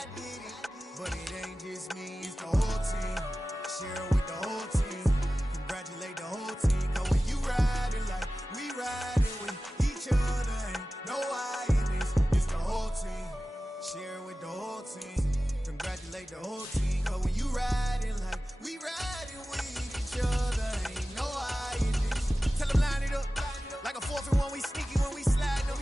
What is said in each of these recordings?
I did it, but it ain't just me, it's the whole team. Share it with the whole team. Congratulate the whole team. Cause when you riding like we riding with each other, ain't no I in this, it's the whole team. Share it with the whole team. Congratulate the whole team. Cause when you riding like we riding with each other, ain't no I in this. Tell them line it up like a 4th and 1. We sneaky when we slide them.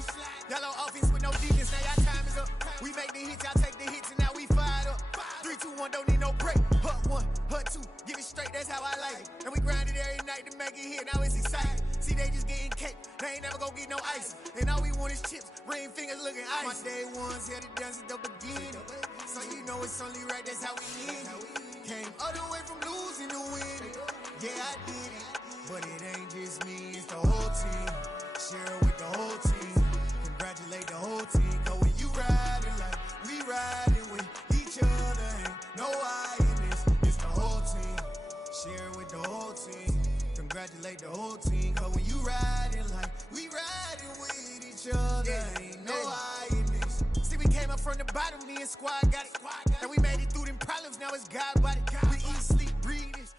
Yellow offense with no defense. Now y'all time is up. We make the hits, y'all take the hits, and now we fired up. 3, 2, 1, don't need no break. Hut 1, hut 2, give it straight, that's how I like it. And we grind it every night to make it hit, now it's exciting. See, they just getting cake, they ain't never gonna get no ice. And all we want is chips, ring fingers looking ice. My day ones here to dance at the beginning. So you know it's only right, that's how we end it. Came all the way from losing to winning. Yeah, I did it, but it ain't just me, it's the whole team. Share it with the whole team. Congratulate the whole team. Cause when you riding like we riding with each other, ain't no I in this, it's the whole team. Share it with the whole team. Congratulate the whole team. Cause when you riding like we riding with each other, ain't no I in this. See, we came up from the bottom, me and squad got it. And we made it through them problems, now it's God body. We eat, sleep, breathe this.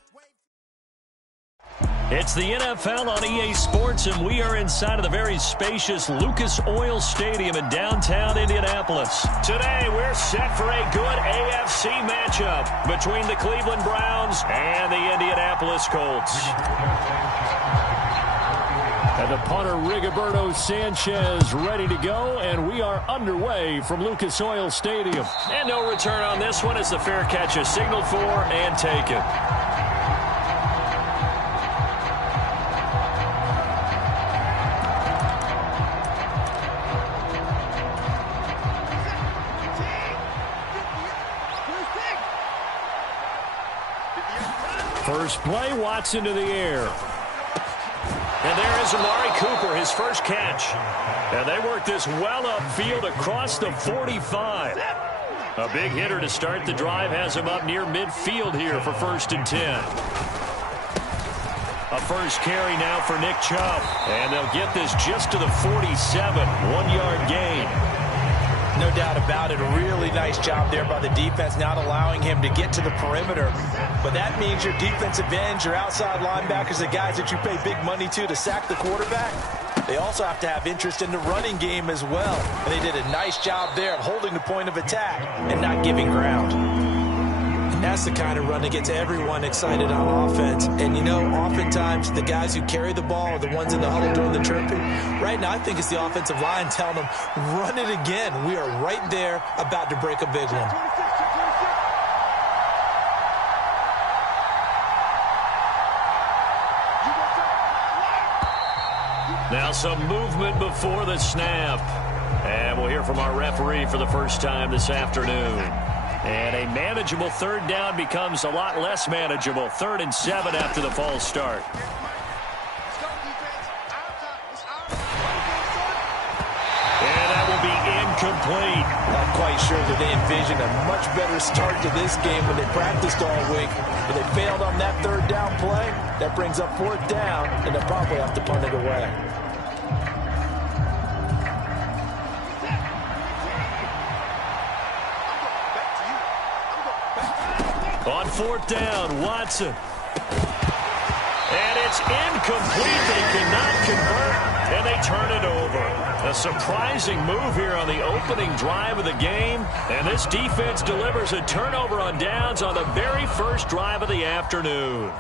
It's the NFL on EA Sports, and we are inside of the very spacious Lucas Oil Stadium in downtown Indianapolis. Today, we're set for a good AFC matchup between the Cleveland Browns and the Indianapolis Colts. And the punter, Rigoberto Sanchez, ready to go, and we are underway from Lucas Oil Stadium. And no return on this one as the fair catch is signaled for and taken. First play, Watson to the air. And there is Amari Cooper, his first catch. And they work this well upfield across the 45. A big hitter to start the drive has him up near midfield here for 1st and 10. A first carry now for Nick Chubb. And they'll get this just to the 47, 1-yard gain. No doubt about it. A really nice job there by the defense, not allowing him to get to the perimeter. But that means your defensive ends, your outside linebackers, the guys that you pay big money to sack the quarterback, they also have to have interest in the running game as well. And they did a nice job there of holding the point of attack and not giving ground. And that's the kind of run that gets everyone excited on offense. And, you know, oftentimes the guys who carry the ball are the ones in the huddle doing the chirping. Right now, I think it's the offensive line telling them, run it again. We are right there about to break a big one. Now some movement before the snap. And we'll hear from our referee for the first time this afternoon. And a manageable 3rd down becomes a lot less manageable. 3rd and 7 after the false start. And that will be incomplete. Not quite sure that they envisioned a much better start to this game when they practiced all week. But they failed on that 3rd down play. That brings up 4th down, and they'll probably have to punt it away. On 4th down, Watson. And it's incomplete. They cannot convert, and they turn it over. A surprising move here on the opening drive of the game, and this defense delivers a turnover on downs on the very first drive of the afternoon.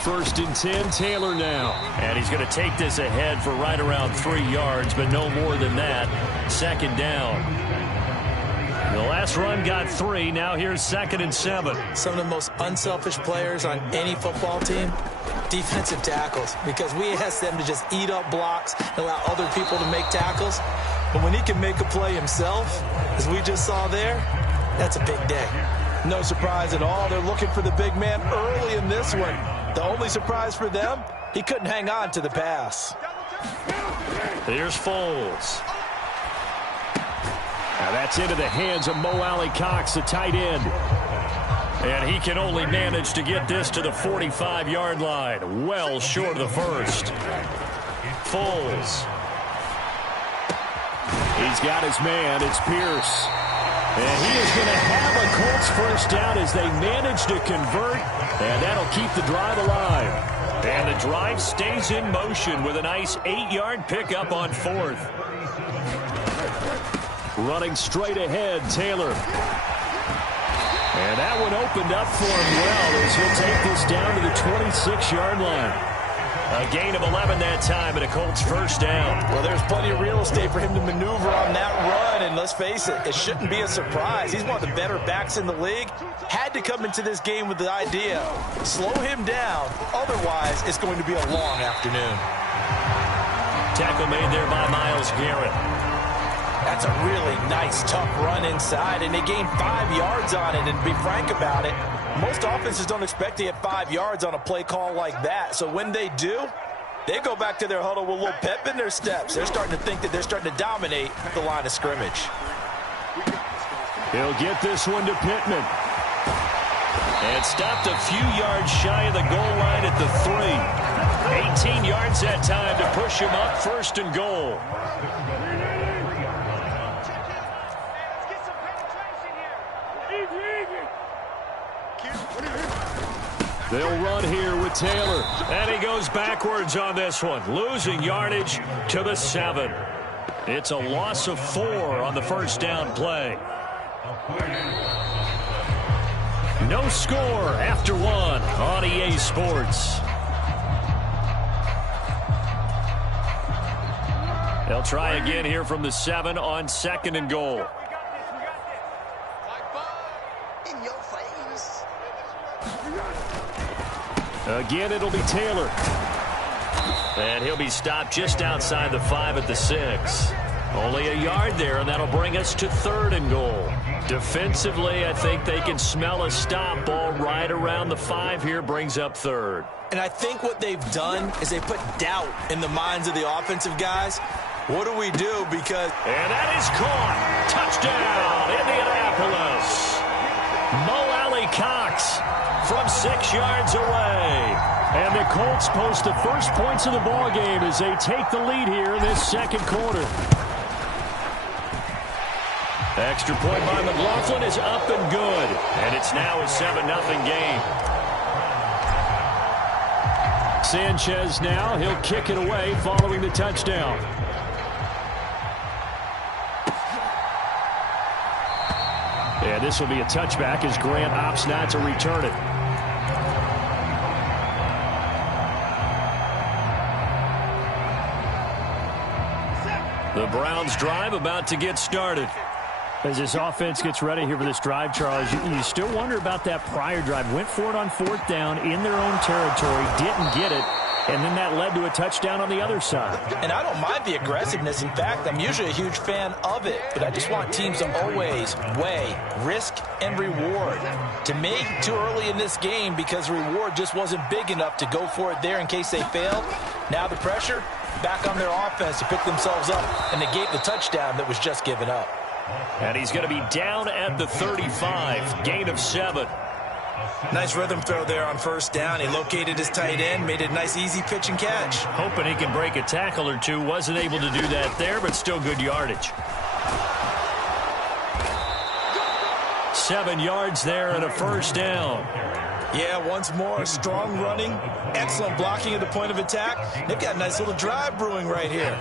First and 10, Taylor now. And he's going to take this ahead for right around 3 yards, but no more than that. 2nd down. The last run got 3. Now here's 2nd and 7. Some of the most unselfish players on any football team, defensive tackles, because we ask them to just eat up blocks and allow other people to make tackles. But when he can make a play himself, as we just saw there, that's a big day. No surprise at all. They're looking for the big man early in this one. The only surprise for them, he couldn't hang on to the pass. Here's Foles. Now that's into the hands of Mo Alley Cox, the tight end. And he can only manage to get this to the 45-yard line. Well short of the first. Foles. He's got his man. It's Pierce. And he is going to have a Colts first down as they manage to convert. And that'll keep the drive alive. And the drive stays in motion with a nice 8-yard pickup on fourth. Running straight ahead, Taylor. And that one opened up for him well as he'll take this down to the 26-yard line. A gain of 11 that time and a Colts first down. Well, there's plenty of real estate for him to maneuver on that run. And let's face it, it shouldn't be a surprise. He's one of the better backs in the league. Had to come into this game with the idea, slow him down. Otherwise, it's going to be a long afternoon. Tackle made there by Myles Garrett. That's a really nice, tough run inside, and they gained 5 yards on it. And to be frank about it, most offenses don't expect to get 5 yards on a play call like that. So when they do, they go back to their huddle with a little pep in their steps. They're starting to think that they're starting to dominate the line of scrimmage. He'll get this one to Pittman. And stopped a few yards shy of the goal line at the 3. 18 yards that time to push him up first and goal. They'll run here with Taylor. And he goes backwards on this one, losing yardage to the 7. It's a loss of 4 on the first down play. No score after 1 on EA Sports. They'll try again here from the 7 on 2nd and goal. Again, it'll be Taylor. And he'll be stopped just outside the 5 at the 6. Only a yard there, and that'll bring us to 3rd and goal. Defensively, I think they can smell a stop ball right around the 5 here, brings up 3rd. And I think what they've done is they put doubt in the minds of the offensive guys. What do we do? Because... And that is caught. Touchdown, Indianapolis. Mo Alley Cox from 6 yards away. And the Colts post the first points of the ball game as they take the lead here in this 2nd quarter. Extra point by McLaughlin is up and good. And it's now a 7-0 game. Sanchez now, he'll kick it away following the touchdown. And this will be a touchback as Grant opts not to return it. The Browns drive about to get started. As this offense gets ready here for this drive, Charles, you still wonder about that prior drive. Went for it on 4th down in their own territory, didn't get it, and then that led to a touchdown on the other side. And I don't mind the aggressiveness. In fact, I'm usually a huge fan of it, but I just want teams to always weigh risk and reward. To me, too early in this game because the reward just wasn't big enough to go for it there in case they failed. Now the pressure back on their offense to pick themselves up and negate the touchdown that was just given up. And he's going to be down at the 35, gain of 7. Nice rhythm throw there on 1st down. He located his tight end, made it a nice easy pitch and catch. Hoping he can break a tackle or two. Wasn't able to do that there, but still good yardage. 7 yards there and a 1st down. Yeah, once more, strong running, excellent blocking at the point of attack. They've got a nice little drive brewing right here.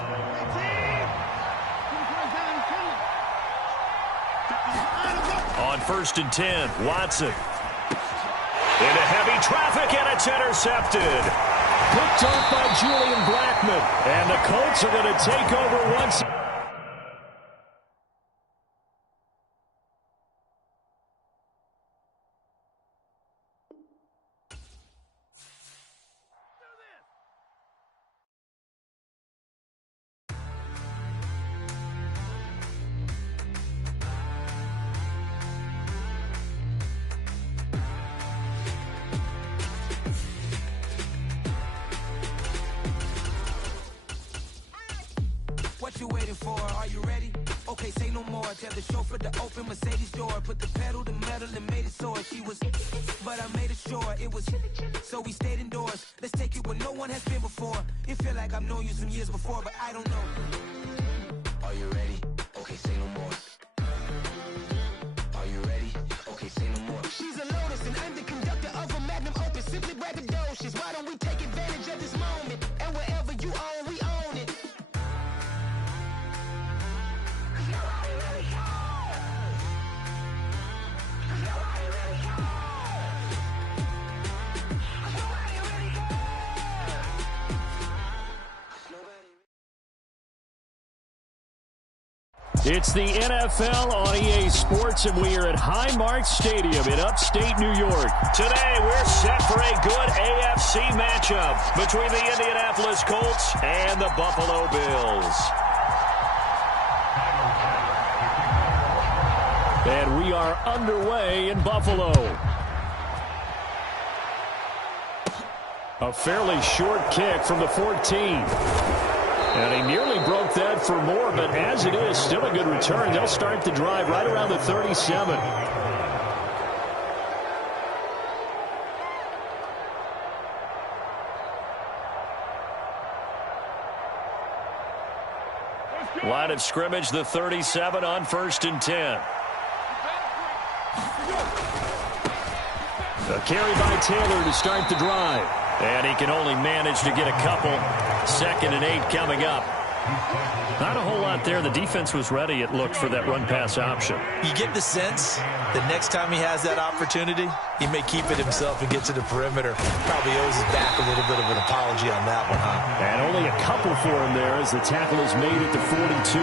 On 1st and 10, Watson. Into heavy traffic, and it's intercepted. Picked off by Julian Blackmon. And the Colts are going to take over once. What you waiting for? Are you ready? Okay, say no more. Tell the chauffeur to open Mercedes door. Put the pedal to metal and made it soar. She was, but I made it sure it was. So we stayed indoors. Let's take it where no one has been before. It feel like I've known you some years before, but I don't know. Are you ready? Okay, say no more. Are you ready? Okay, say no more. She's a Lotus and I'm the conductor of a magnum opus. Simply braggadocious. Why don't we take advantage of this moment? And wherever you own, we own it. It's the NFL on EA Sports, and we are at Highmark Stadium in upstate New York. Today, we're set for a good AFC matchup between the Indianapolis Colts and the Buffalo Bills. And we are underway in Buffalo. A fairly short kick from the 14. And he nearly broke that for more, but as it is, still a good return. They'll start the drive right around the 37. Line of scrimmage, the 37 on 1st and 10. A carry by Taylor to start the drive. And he can only manage to get a couple. 2nd and 8 coming up. Not a whole lot there. The defense was ready, it looked, for that run-pass option. You get the sense that next time he has that opportunity, he may keep it himself and get to the perimeter. Probably owes his back a little bit of an apology on that one, huh? And only a couple for him there as the tackle is made at the 42.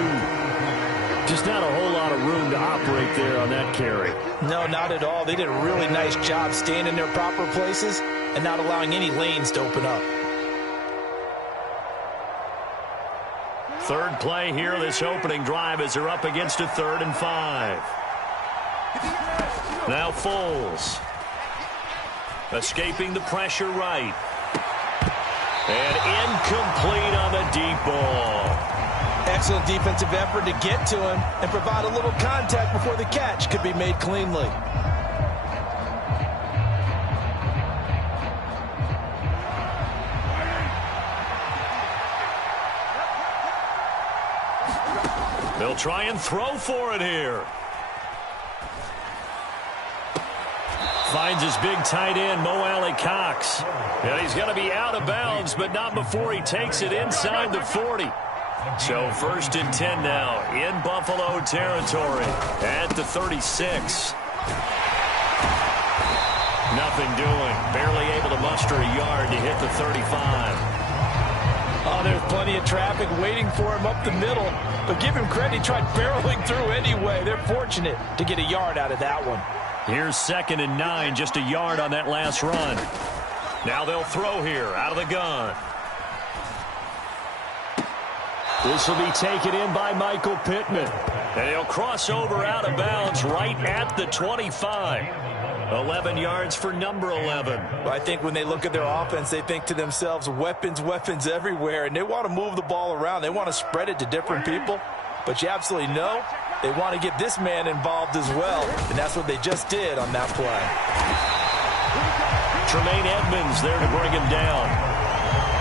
Just not a whole lot of room to operate there on that carry. No, not at all. They did a really nice job staying in their proper places and not allowing any lanes to open up. Third play here, this opening drive, as they're up against a 3rd and 5. Now Foles. Escaping the pressure right. And incomplete on the deep ball. Excellent defensive effort to get to him and provide a little contact before the catch could be made cleanly. They'll try and throw for it here. Finds his big tight end, Mo Alley-Cox. And he's going to be out of bounds, but not before he takes it inside the 40. So 1st and 10 now in Buffalo territory at the 36. Nothing doing. Barely able to muster a yard to hit the 35. Oh, there's plenty of traffic waiting for him up the middle. But give him credit, he tried barreling through anyway. They're fortunate to get a yard out of that one. Here's 2nd and 9, just a yard on that last run. Now they'll throw here out of the gun. This will be taken in by Michael Pittman. And he'll cross over out of bounds right at the 25. 11 yards for number 11. Well, I think when they look at their offense, they think to themselves, weapons, weapons everywhere. And they want to move the ball around. They want to spread it to different people. But you absolutely know they want to get this man involved as well. And that's what they just did on that play. Tremaine Edmonds there to bring him down.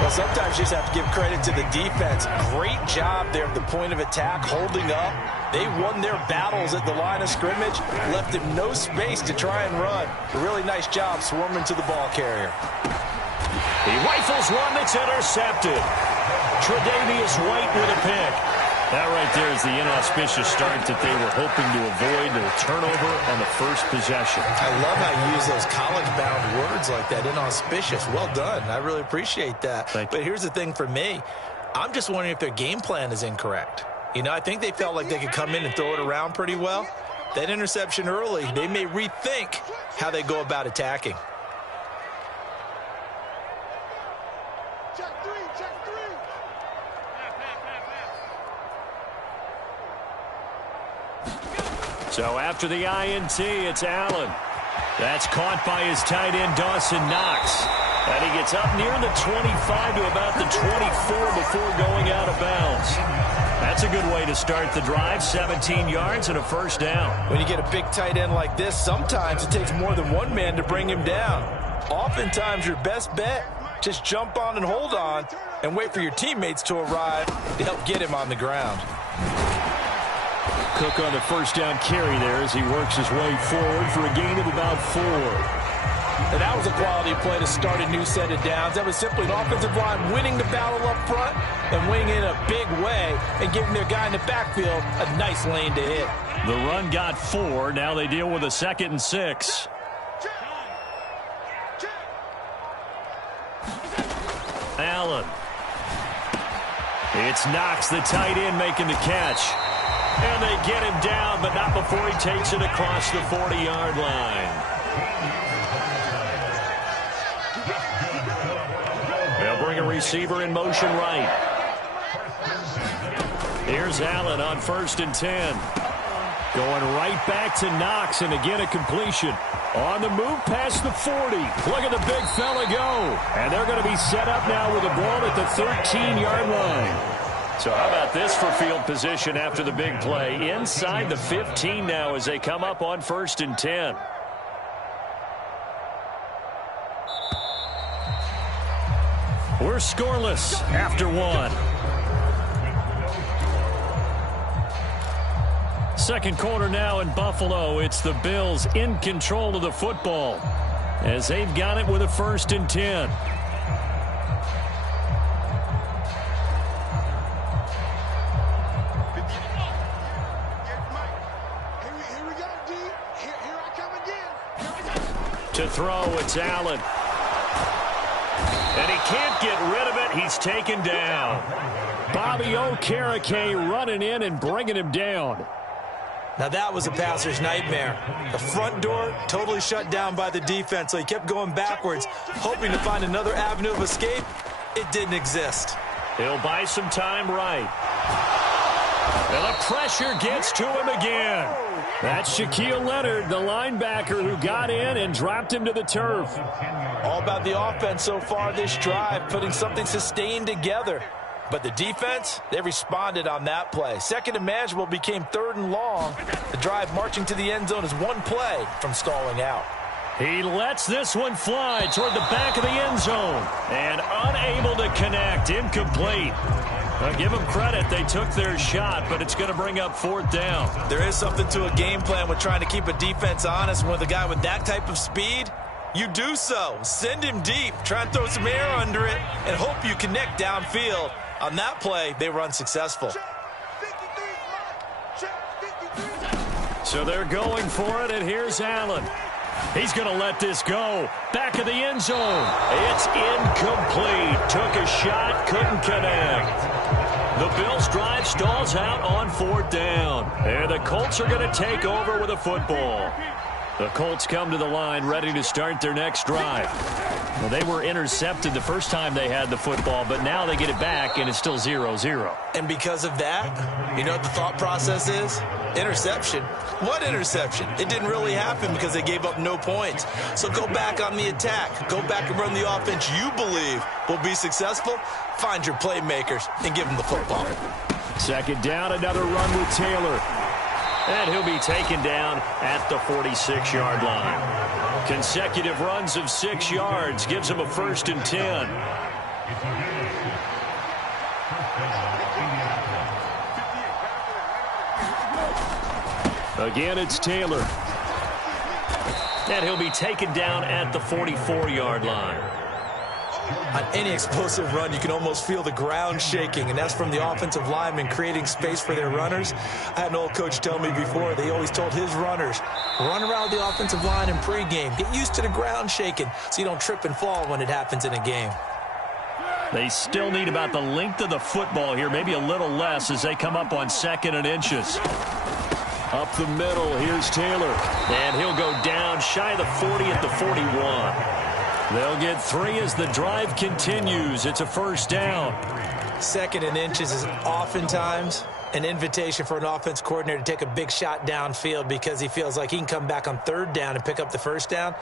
Well, sometimes you just have to give credit to the defense. Great job there at the point of attack, holding up. They won their battles at the line of scrimmage, left him no space to try and run. A really nice job swarming to the ball carrier. He rifles one that's intercepted. Tre'Davious White with a pick. That right there is the inauspicious start that they were hoping to avoid. A turnover on the first possession. I love how you use those college-bound words like that, inauspicious. Well done. I really appreciate that. But here's the thing for me. I'm just wondering if their game plan is incorrect. You know, I think they felt like they could come in and throw it around pretty well. That interception early, they may rethink how they go about attacking. So after the INT, it's Allen. That's caught by his tight end, Dawson Knox. And he gets up near the 25 to about the 24 before going out of bounds. That's a good way to start the drive. 17 yards and a first down. When you get a big tight end like this, sometimes it takes more than one man to bring him down. Oftentimes, your best bet, just jump on and hold on and wait for your teammates to arrive to help get him on the ground. Cook on the first down carry there as he works his way forward for a gain of about 4. And that was a quality play to start a new set of downs. That was simply an offensive line winning the battle up front and winning in a big way and giving their guy in the backfield a nice lane to hit. The run got 4. Now they deal with a 2nd and 6. Allen. It's Knox, the tight end, making the catch. And they get him down, but not before he takes it across the 40-yard line. They'll bring a receiver in motion right. Here's Allen on 1st and 10. Going right back to Knox, and again a completion. On the move past the 40. Look at the big fella go. And they're going to be set up now with a ball at the 13-yard line. So how about this for field position after the big play? Inside the 15 now as they come up on 1st and 10. We're scoreless after 1. Second quarter now in Buffalo. It's the Bills in control of the football as they've got it with a 1st and 10. To throw, it's Allen. And he can't get rid of it. He's taken down. Bobby Okereke running in and bringing him down. Now that was a passer's nightmare. The front door totally shut down by the defense, so he kept going backwards, hoping to find another avenue of escape. It didn't exist. He'll buy some time right. And the pressure gets to him again. That's Shaquille Leonard, the linebacker who got in and dropped him to the turf. All about the offense so far this drive, putting something sustained together. But the defense, they responded on that play. 2nd and manageable became 3rd and long. The drive marching to the end zone is one play from stalling out. He lets this one fly toward the back of the end zone. And unable to connect, incomplete. I'll give them credit. They took their shot, but it's going to bring up 4th down. There is something to a game plan with trying to keep a defense honest. With a guy with that type of speed, you do so. Send him deep. Try and throw some air under it and hope you connect downfield. On that play, they were unsuccessful. So they're going for it, and here's Allen. He's going to let this go. Back of the end zone. It's incomplete. Took a shot, couldn't connect. The Bills' drive stalls out on 4th down. And the Colts are going to take over with a football. The Colts come to the line ready to start their next drive. Well, they were intercepted the first time they had the football, but now they get it back, and it's still 0-0. And because of that, you know what the thought process is? Interception. What interception? It didn't really happen because they gave up no points. So go back on the attack. Go back and run the offense you believe will be successful. Find your playmakers and give them the football. 2nd down, another run with Taylor. And he'll be taken down at the 46-yard line. Consecutive runs of 6 yards gives him a 1st and 10. Again, it's Taylor. And he'll be taken down at the 44-yard line. On any explosive run, you can almost feel the ground shaking, and that's from the offensive linemen creating space for their runners. I had an old coach tell me before, they always told his runners, run around the offensive line in pregame. Get used to the ground shaking so you don't trip and fall when it happens in a game. They still need about the length of the football here, maybe a little less as they come up on 2nd and inches. Up the middle, here's Taylor. And he'll go down shy of the 40 at the 41. They'll get 3 as the drive continues. It's a 1st down. 2nd and inches is oftentimes an invitation for an offense coordinator to take a big shot downfield because he feels like he can come back on 3rd down and pick up the 1st down.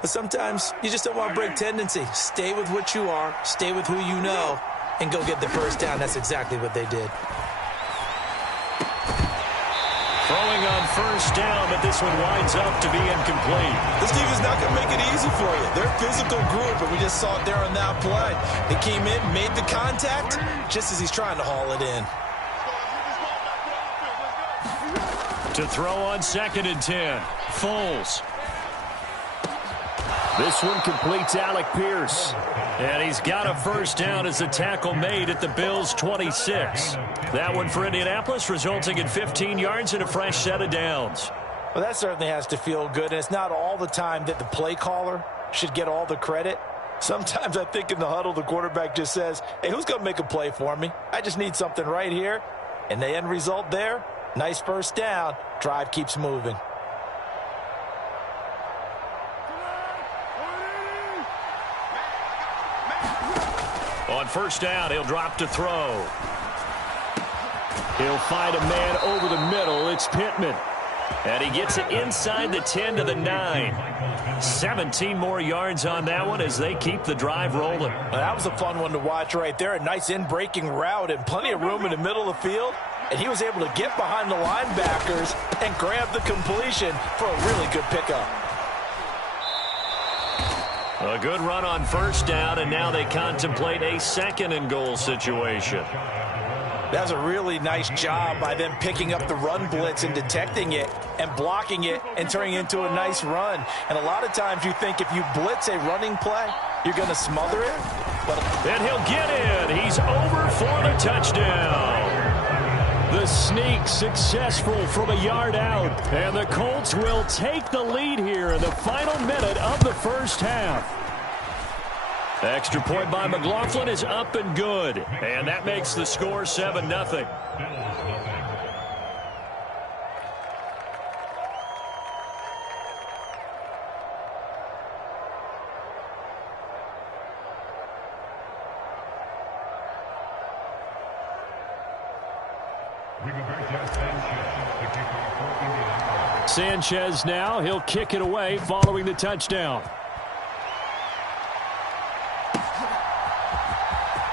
But sometimes you just don't want to break tendency. Stay with what you are, stay with who you know, and go get the 1st down. That's exactly what they did. Throwing on first down, but this one winds up to be incomplete. This defense is not going to make it easy for you. They're a physical group, and we just saw it there on that play. They came in, made the contact, just as he's trying to haul it in. To throw on 2nd and 10. Foles. This one completes Alec Pierce. And he's got a first down as the tackle made at the Bills' 26. That one for Indianapolis, resulting in 15 yards and a fresh set of downs. Well, that certainly has to feel good, and it's not all the time that the play caller should get all the credit. Sometimes I think in the huddle, the quarterback just says, hey, who's going to make a play for me? I just need something right here. And the end result there, nice first down. Drive keeps moving. On first down, he'll drop to throw. He'll find a man over the middle. It's Pittman. And he gets it inside the 10 to the 9. 17 more yards on that one as they keep the drive rolling. Well, that was a fun one to watch right there. A nice in-breaking route and plenty of room in the middle of the field. And he was able to get behind the linebackers and grab the completion for a really good pickup. A good run on first down, and now they contemplate a 2nd and goal situation. That was a really nice job by them picking up the run blitz and detecting it and blocking it and turning it into a nice run. And a lot of times you think if you blitz a running play, you're going to smother it. And he'll get in. He's over for the touchdown. The sneak successful from a yard out. And the Colts will take the lead here in the final minute of the first half. Extra point by McLaughlin is up and good. And that makes the score 7-0. Sanchez now, he'll kick it away following the touchdown.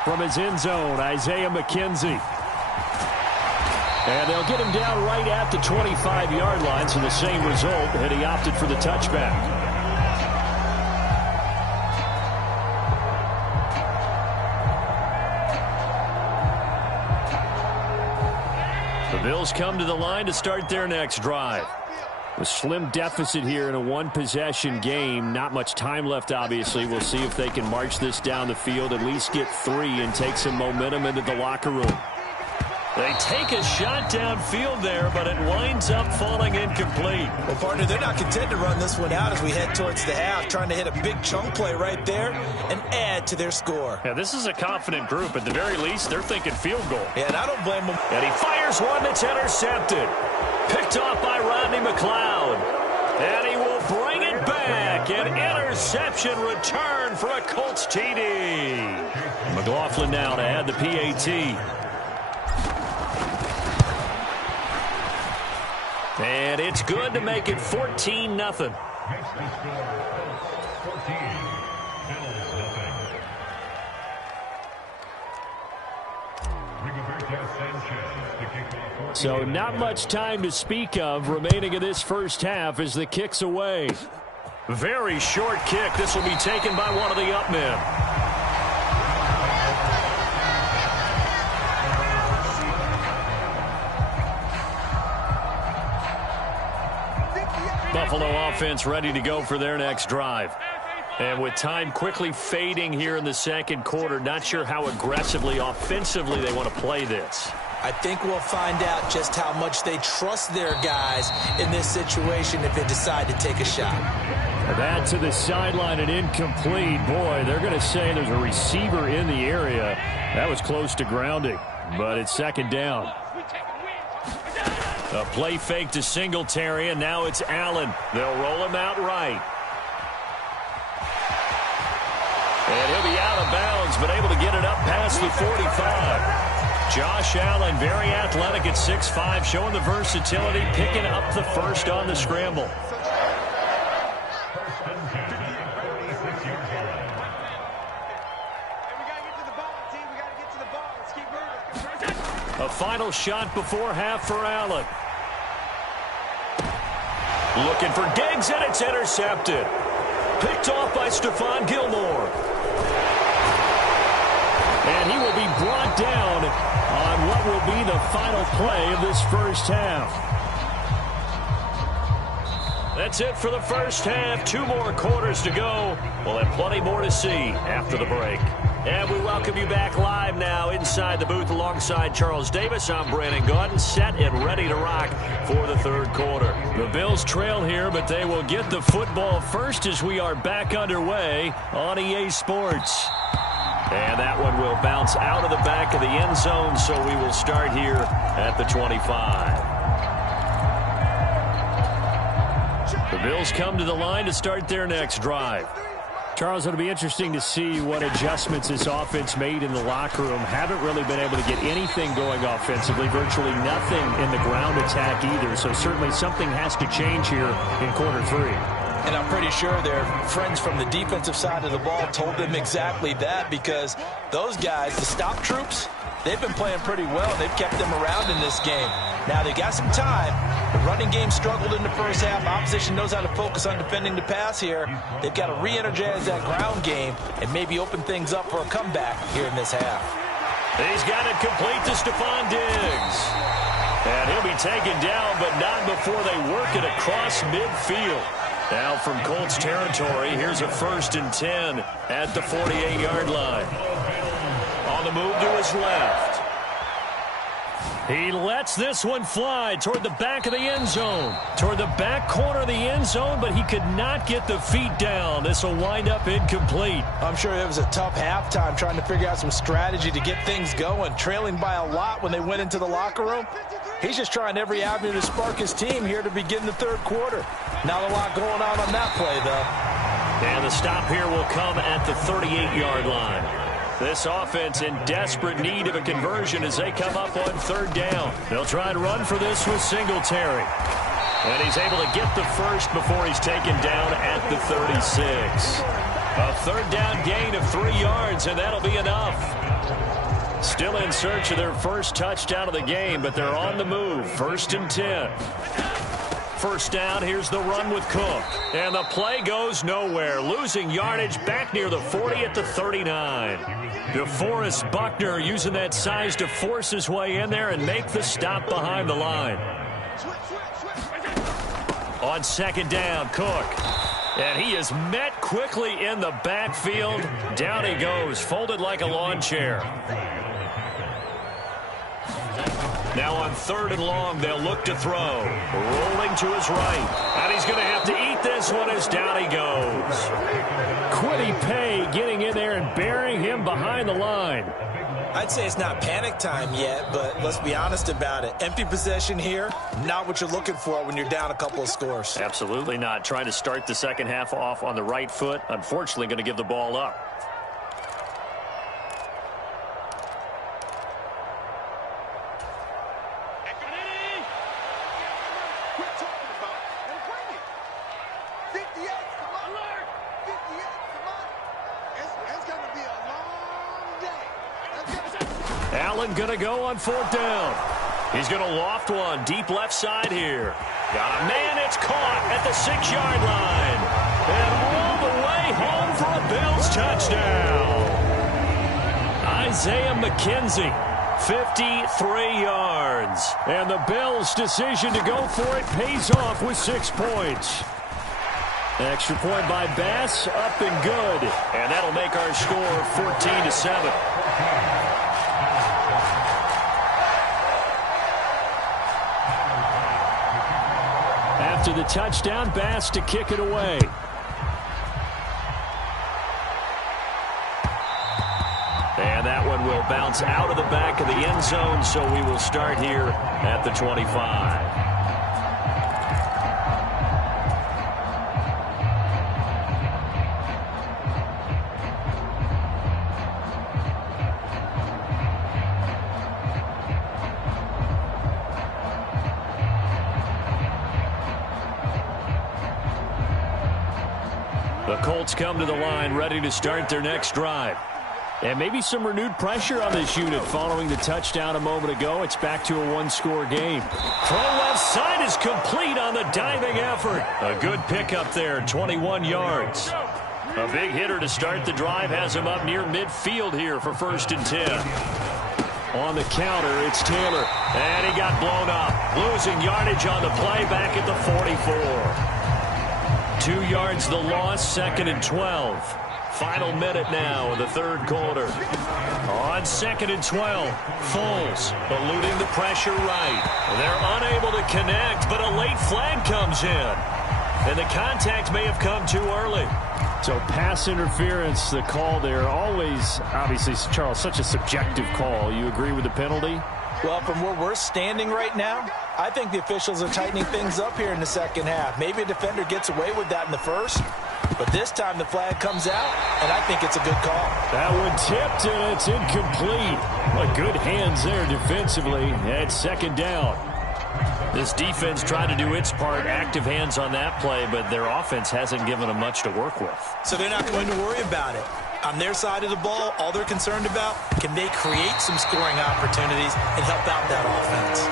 From his end zone, Isaiah McKenzie. And they'll get him down right at the 25-yard line, so the same result, and he opted for the touchback. The Bills come to the line to start their next drive. A slim deficit here in a one-possession game. Not much time left, obviously. We'll see if they can march this down the field, at least get 3 and take some momentum into the locker room. They take a shot downfield there, but it winds up falling incomplete. Well, partner, they're not content to run this one out as we head towards the half, trying to hit a big chunk play right there and add to their score. Yeah, this is a confident group. At the very least, they're thinking field goal. Yeah, and I don't blame them. And he fires one that's intercepted. Picked off by Rodney McLeod. And he will bring it back. An interception return for a Colts TD. McLaughlin now to add the PAT. And it's good to make it 14-0. So not much time to speak of remaining in this first half as the kick's away. Very short kick. This will be taken by one of the up men. Buffalo offense ready to go for their next drive. And with time quickly fading here in the second quarter, not sure how aggressively, offensively they want to play this. I think we'll find out just how much they trust their guys in this situation if they decide to take a shot. That to the sideline and incomplete. Boy, they're going to say there's a receiver in the area. That was close to grounding, but it's second down. A play fake to Singletary, and now it's Allen. They'll roll him out right. And he'll be out of bounds, but able to get it up past the 45. Josh Allen, very athletic at 6'5", showing the versatility, picking up the first on the scramble. A final shot before half for Allen. Looking for Diggs, and it's intercepted. Picked off by Stephon Gilmore. And he will be brought down on what will be the final play of this first half. That's it for the first half. 2 more quarters to go. We'll have plenty more to see after the break. And we welcome you back live now inside the booth alongside Charles Davis. I'm Brandon Gaudin, set and ready to rock for the third quarter. The Bills trail here, but they will get the football first as we are back underway on EA Sports. And that one will bounce out of the back of the end zone, so we will start here at the 25. The Bills come to the line to start their next drive. Charles, it'll be interesting to see what adjustments this offense made in the locker room. Haven't really been able to get anything going offensively, virtually nothing in the ground attack either. So certainly something has to change here in quarter 3. And I'm pretty sure their friends from the defensive side of the ball told them exactly that, because those guys, the stop troops, they've been playing pretty well. They've kept them around in this game. Now they got some time. The running game struggled in the first half. Opposition knows how to focus on defending the pass here. They've got to re-energize that ground game and maybe open things up for a comeback here in this half. He's got it complete to Stephon Diggs. And he'll be taken down, but not before they work it across midfield. Now from Colts territory, here's a 1st and 10 at the 48-yard line. On the move to his left. He lets this one fly toward the back of the end zone. Toward the back corner of the end zone, but he could not get the feet down. This will wind up incomplete. I'm sure it was a tough halftime trying to figure out some strategy to get things going. Trailing by a lot when they went into the locker room. He's just trying every avenue to spark his team here to begin the third quarter. Not a lot going on that play, though. And the stop here will come at the 38-yard line. This offense in desperate need of a conversion as they come up on 3rd down. They'll try and run for this with Singletary. And he's able to get the first before he's taken down at the 36. A 3rd down gain of 3 yards, and that'll be enough. Still in search of their first touchdown of the game, but they're on the move. 1st and 10. First down, here's the run with Cook. And the play goes nowhere. Losing yardage back near the 40 at the 39. DeForest Buckner using that size to force his way in there and make the stop behind the line. On 2nd down, Cook. And he is met quickly in the backfield. Down he goes, folded like a lawn chair. Now on 3rd and long, they'll look to throw. Rolling to his right. And he's going to have to eat this one as down he goes. Kwity Paye getting in there and burying him behind the line. I'd say it's not panic time yet, but let's be honest about it. Empty possession here, not what you're looking for when you're down a couple of scores. Absolutely not. Trying to start the second half off on the right foot. Unfortunately, going to give the ball up. Allen going to go on 4th down. He's going to loft one deep left side here. Got a man. It's caught at the 6-yard line. And all the way home for a Bills touchdown. Isaiah McKenzie, 53 yards. And the Bills' decision to go for it pays off with 6 points. Extra point by Bass, up and good. And that'll make our score 14-7. After the touchdown, Bass to kick it away. And that one will bounce out of the back of the end zone, so we will start here at the 25. The Colts come to the line ready to start their next drive. And maybe some renewed pressure on this unit following the touchdown a moment ago. It's back to a one-score game. Throw left side is complete on the diving effort. A good pickup there, 21 yards. A big hitter to start the drive has him up near midfield here for 1st and 10. On the counter, it's Taylor. And he got blown up. Losing yardage on the play back at the 44. 2 yards the loss, 2nd and 12. Final minute now of the 3rd quarter. On 2nd and 12, Foles eluding the pressure right. They're unable to connect, but a late flag comes in. And the contact may have come too early. So pass interference, the call there. Always, obviously, Charles, such a subjective call. You agree with the penalty? Well, from where we're standing right now, I think the officials are tightening things up here in the second half. Maybe a defender gets away with that in the first, but this time the flag comes out, and I think it's a good call. That one tipped, and it's incomplete. But good hands there defensively at 2nd down. This defense tried to do its part, active hands on that play, but their offense hasn't given them much to work with. So they're not going to worry about it. On their side of the ball, all they're concerned about, can they create some scoring opportunities and help out that offense?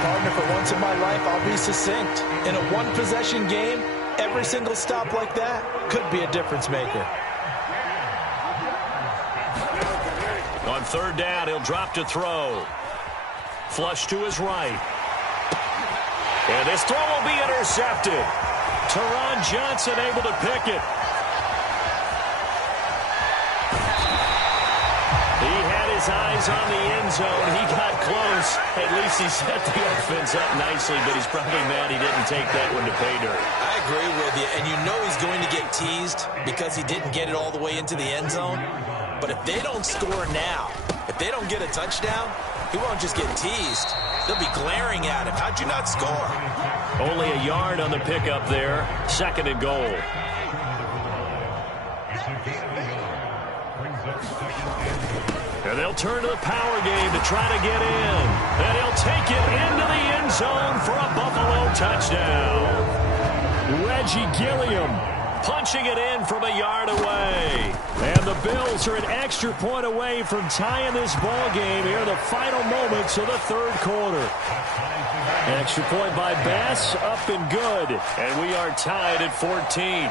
Partner, for once in my life, I'll be succinct. In a one-possession game, every single stop like that could be a difference maker. On 3rd down, he'll drop to throw. Flush to his right. And this throw will be intercepted. Teron Johnson able to pick it. He had his eyes on the end zone. He got close. At least he set the offense up nicely, but he's probably mad he didn't take that one to pay dirt. I agree with you, and you know he's going to get teased because he didn't get it all the way into the end zone. But if they don't score now, if they don't get a touchdown, he won't just get teased. They'll be glaring at him. How'd you not score? Only a yard on the pickup there. 2nd and goal. And they'll turn to the power game to try to get in. And he'll take it into the end zone for a Buffalo touchdown. Reggie Gilliam punching it in from a yard away. And the Bills are an extra point away from tying this ball game here in the final moments of the 3rd quarter. Extra point by Bass, up and good. And we are tied at 14.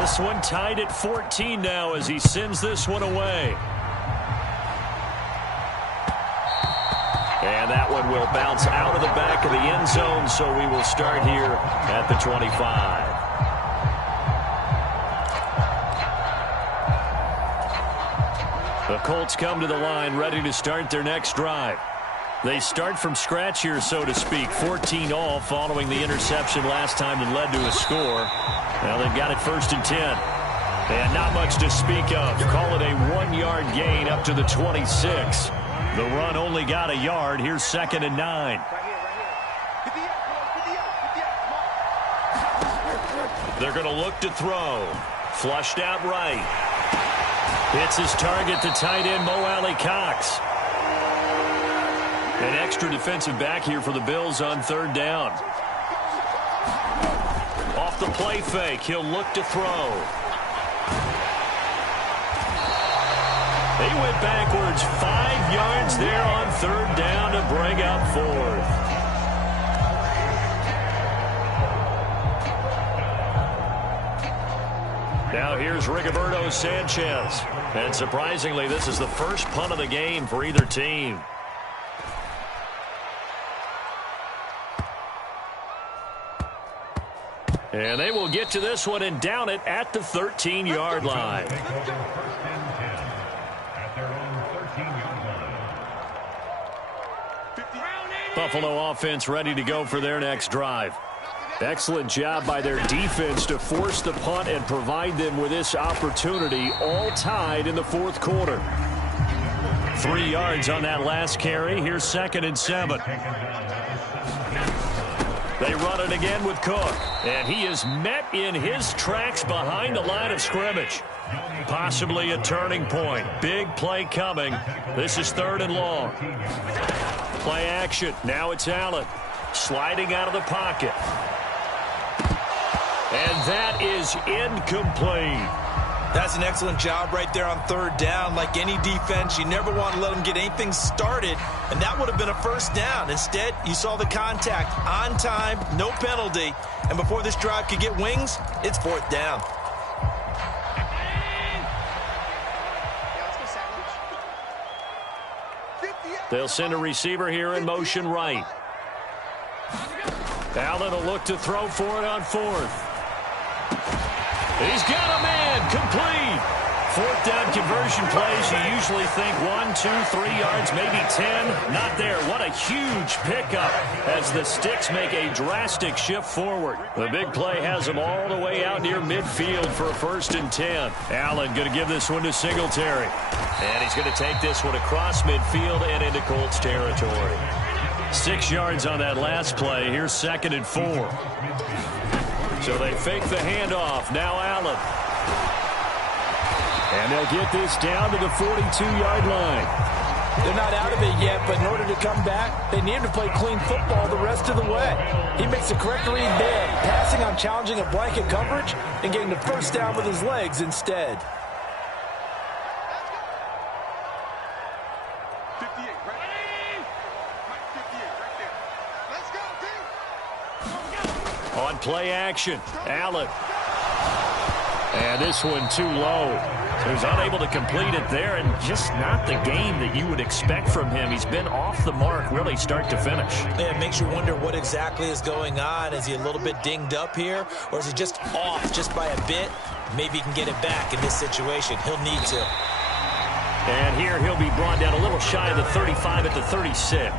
This one tied at 14 now as he sends this one away. And that one will bounce out of the back of the end zone, so we will start here at the 25. The Colts come to the line ready to start their next drive. They start from scratch here, so to speak. 14 all following the interception last time that led to a score. Now they've got it 1st and 10. And not much to speak of. Call it a 1-yard gain up to the 26. The run only got a yard. Here's 2nd and 9. They're going to look to throw. Flushed out right. Hits his target, the tight end, Mo Alley-Cox. An extra defensive back here for the Bills on 3rd down. Off the play fake, he'll look to throw. They went backwards 5 yards there on 3rd down to bring up 4th. Now here's Rigoberto Sanchez. And surprisingly, this is the first punt of the game for either team. And they will get to this one and down it at the 13-yard line. Buffalo offense ready to go for their next drive. Excellent job by their defense to force the punt and provide them with this opportunity, all tied in the 4th quarter. 3 yards on that last carry. Here's 2nd and 7. They run it again with Cook, and he is met in his tracks behind the line of scrimmage. Possibly a turning point. Big play coming. This is 3rd and long. Play action. Now it's Allen sliding out of the pocket. And that is incomplete. That's an excellent job right there on 3rd down. Like any defense, you never want to let them get anything started, and that would have been a 1st down. Instead, you saw the contact on time, no penalty, and before this drive could get wings, it's 4th down. They'll send a receiver here in motion right. Allen will look to throw for it on 4th. He's got a man, complete. 4th down conversion plays, you usually think 1, 2, 3 yards, maybe 10. Not there. What a huge pickup as the Sticks make a drastic shift forward. The big play has them all the way out near midfield for a 1st and 10. Allen going to give this one to Singletary. And he's going to take this one across midfield and into Colts territory. 6 yards on that last play. Here's 2nd and 4. So they fake the handoff. Now Allen. And they'll get this down to the 42-yard line. They're not out of it yet, but in order to come back, they need him to play clean football the rest of the way. He makes the correct read there, passing on challenging a blanket coverage and getting the 1st down with his legs instead. On play action, Allen. And this one too low. So he's unable to complete it there, and just not the game that you would expect from him. He's been off the mark really start to finish. Yeah, it makes you wonder what exactly is going on. Is he a little bit dinged up here, or is he just off just by a bit? Maybe he can get it back in this situation. He'll need to. And here he'll be brought down a little shy of the 35 at the 36.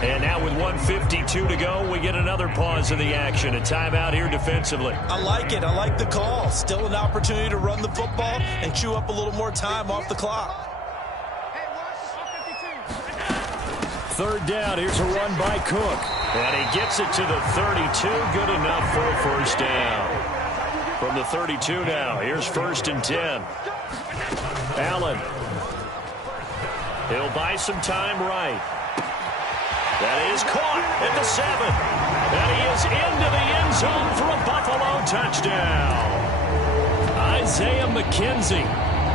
And now with 1:52 to go, we get another pause in the action. A timeout here defensively. I like it. I like the call. Still an opportunity to run the football and chew up a little more time off the clock. 3rd down. Here's a run by Cook. And he gets it to the 32. Good enough for a 1st down. From the 32 now, here's 1st and 10. Allen. He'll buy some time right. That is caught at the 7. And he is into the end zone for a Buffalo touchdown. Isaiah McKenzie.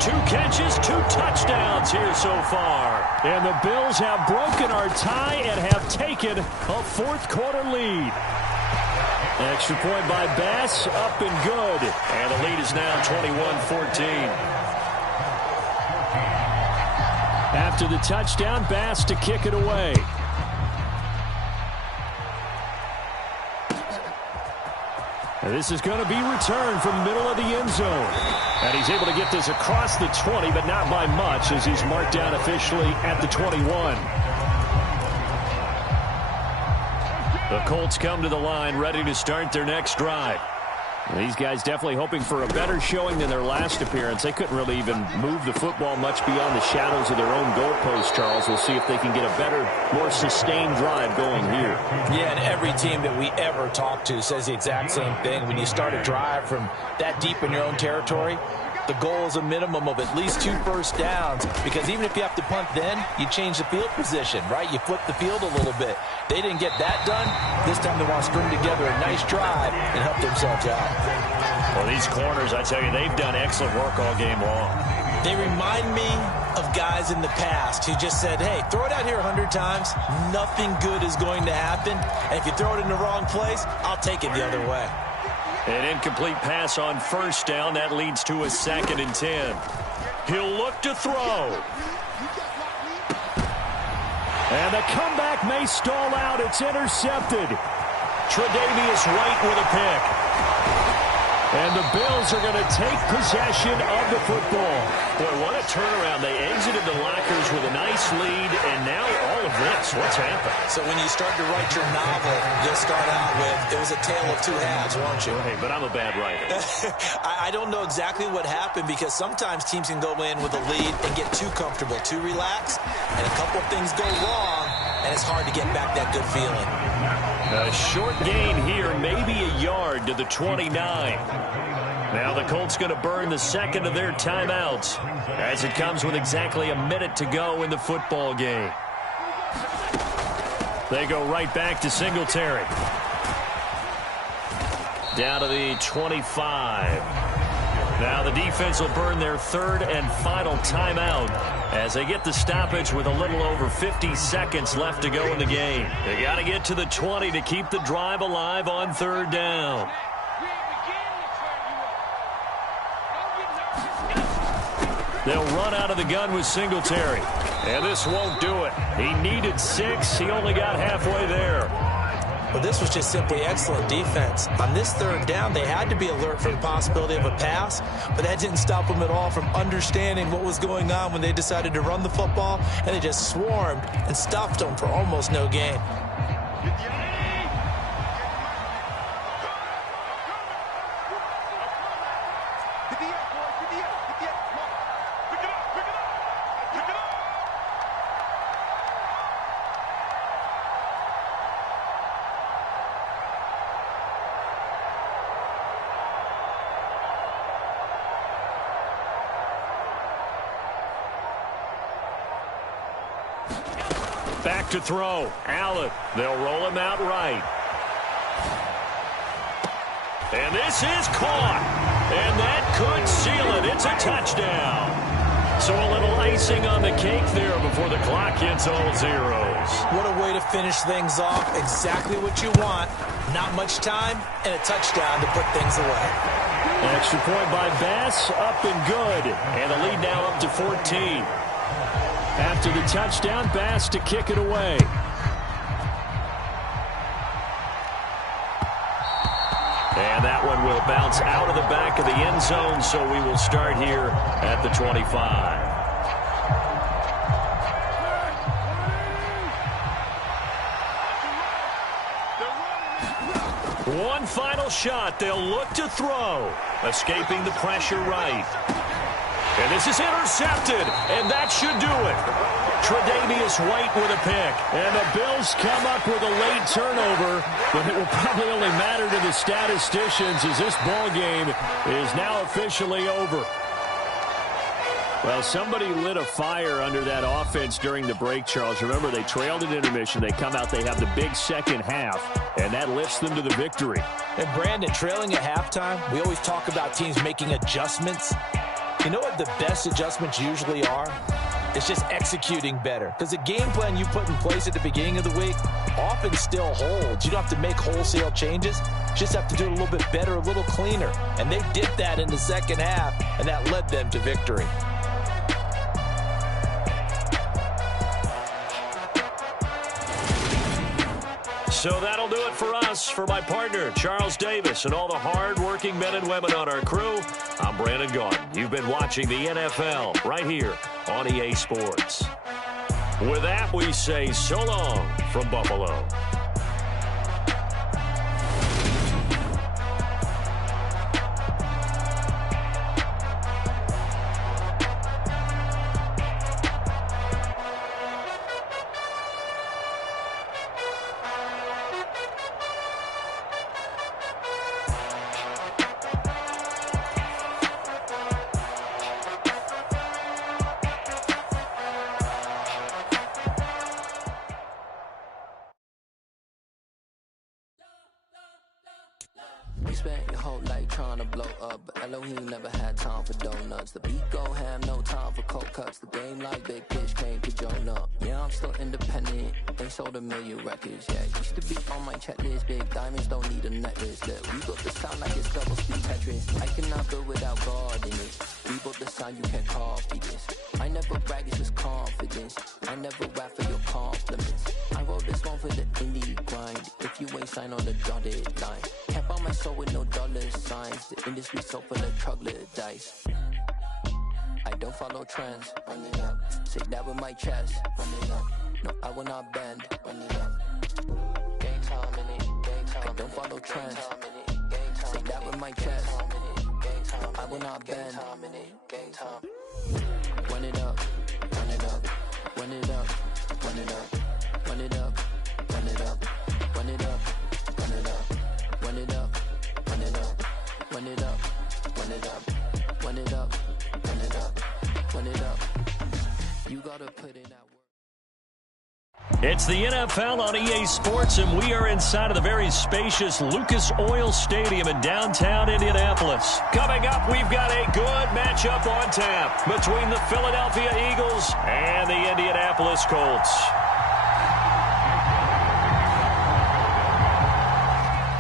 2 catches, 2 touchdowns here so far. And the Bills have broken our tie and have taken a 4th quarter lead. Extra point by Bass, up and good. And the lead is now 21-14. After the touchdown, Bass to kick it away. And this is going to be returned from the middle of the end zone. And he's able to get this across the 20, but not by much, as he's marked down officially at the 21. The Colts come to the line, ready to start their next drive. These guys definitely hoping for a better showing than their last appearance. They couldn't really even move the football much beyond the shadows of their own goalpost, Charles. We'll see if they can get a better, more sustained drive going here. Yeah, and every team that we ever talk to says the exact same thing. When you start a drive from that deep in your own territory, the goal is a minimum of at least 2 1st downs, because even if you have to punt then, you change the field position, right? You flip the field a little bit. They didn't get that done. This time they want to string together a nice drive and help themselves out. Well, these corners, I tell you, they've done excellent work all game long. They remind me of guys in the past who just said, hey, throw it out here 100 times. Nothing good is going to happen. And if you throw it in the wrong place, I'll take it the other way. An incomplete pass on 1st down. That leads to a 2nd and 10. He'll look to throw. And the comeback may stall out. It's intercepted. Tre'Davious White with a pick. And the Bills are going to take possession of the football. Boy, what a turnaround. They exited the lockers with a nice lead, and now all of this. What's happened? So when you start to write your novel, you'll start out with, it was a tale of 2 halves, won't you? Hey, but I'm a bad writer. I don't know exactly what happened, because sometimes teams can go in with a lead and get too comfortable, too relaxed, and a couple of things go wrong, and it's hard to get back that good feeling. A short gain here, maybe a yard to the 29. Now the Colts going to burn the 2nd of their timeouts as it comes with exactly a minute to go in the football game. They go right back to Singletary. Down to the 25. Now the defense will burn their third and final timeout as they get the stoppage with a little over 50 seconds left to go in the game. They got to get to the 20 to keep the drive alive on third down. They'll run out of the gun with Singletary. And this won't do it. He needed 6. He only got halfway there. Well, this was just simply excellent defense. On this third down, they had to be alert for the possibility of a pass, but that didn't stop them at all from understanding what was going on when they decided to run the football, and they just swarmed and stuffed them for almost no gain. Back to throw. Allen. They'll roll him out right. And this is caught. And that could seal it. It's a touchdown. So a little icing on the cake there before the clock hits all zeros. What a way to finish things off. Exactly what you want. Not much time and a touchdown to put things away. Extra point by Bass. Up and good. And the lead now up to 14. After the touchdown, Bass to kick it away. And that one will bounce out of the back of the end zone, so we will start here at the 25. One final shot. They'll look to throw. Escaping the pressure right. And this is intercepted, and that should do it. Tre'Davious White with a pick. And the Bills come up with a late turnover, but it will probably only matter to the statisticians as this ball game is now officially over. Well, somebody lit a fire under that offense during the break, Charles. Remember, they trailed at intermission. They come out, they have the big second half, and that lifts them to the victory. And Brandon, trailing at halftime, we always talk about teams making adjustments. You know what the best adjustments usually are? It's just executing better. Because the game plan you put in place at the beginning of the week often still holds. You don't have to make wholesale changes. You just have to do it a little bit better, a little cleaner. And they did that in the second half, and that led them to victory. So that'll do it for us. For my partner, Charles Davis, and all the hard-working men and women on our crew, I'm Brandon Gaudin. You've been watching the NFL right here on EA Sports. With that, we say so long from Buffalo. You spent your whole life trying to blow up, but Elohim never had time for donuts. The beat go ham, no time for cold cuts. The game like big pitch came to Jonah. Yeah, I'm still independent. They sold 1 million records. Yeah, used to be on my checklist. Big diamonds don't need a necklace. Look, we built the sound like it's double speed Tetris. I cannot build without God in it. We built the sound, you can't copy this. I never brag, it's just confidence. I never rap for your compliments. I wrote this one for the indie grind. If you ain't signed on the dotted line, can't buy my soul with no dollar signs. The industry so full of troglodytes. I don't follow trends. Run it up. Say that with my chest. Run it up. No, I will not bend. Run it up. Game time in it. Game time. I don't follow trends. Say that with my chest. No, I will not bend. Game time. Run it up. Run it up. Run it up. Run it up. Run it up. Run it up. Run it up. Run it up. Run it up. Run it up. Run it up. Run it up. Run it up. Run it up. Run it up. You gotta put in that work. It's the NFL on EA Sports, and we are inside of the very spacious Lucas Oil Stadium in downtown Indianapolis. Coming up, we've got a good matchup on tap between the Philadelphia Eagles and the Indianapolis Colts.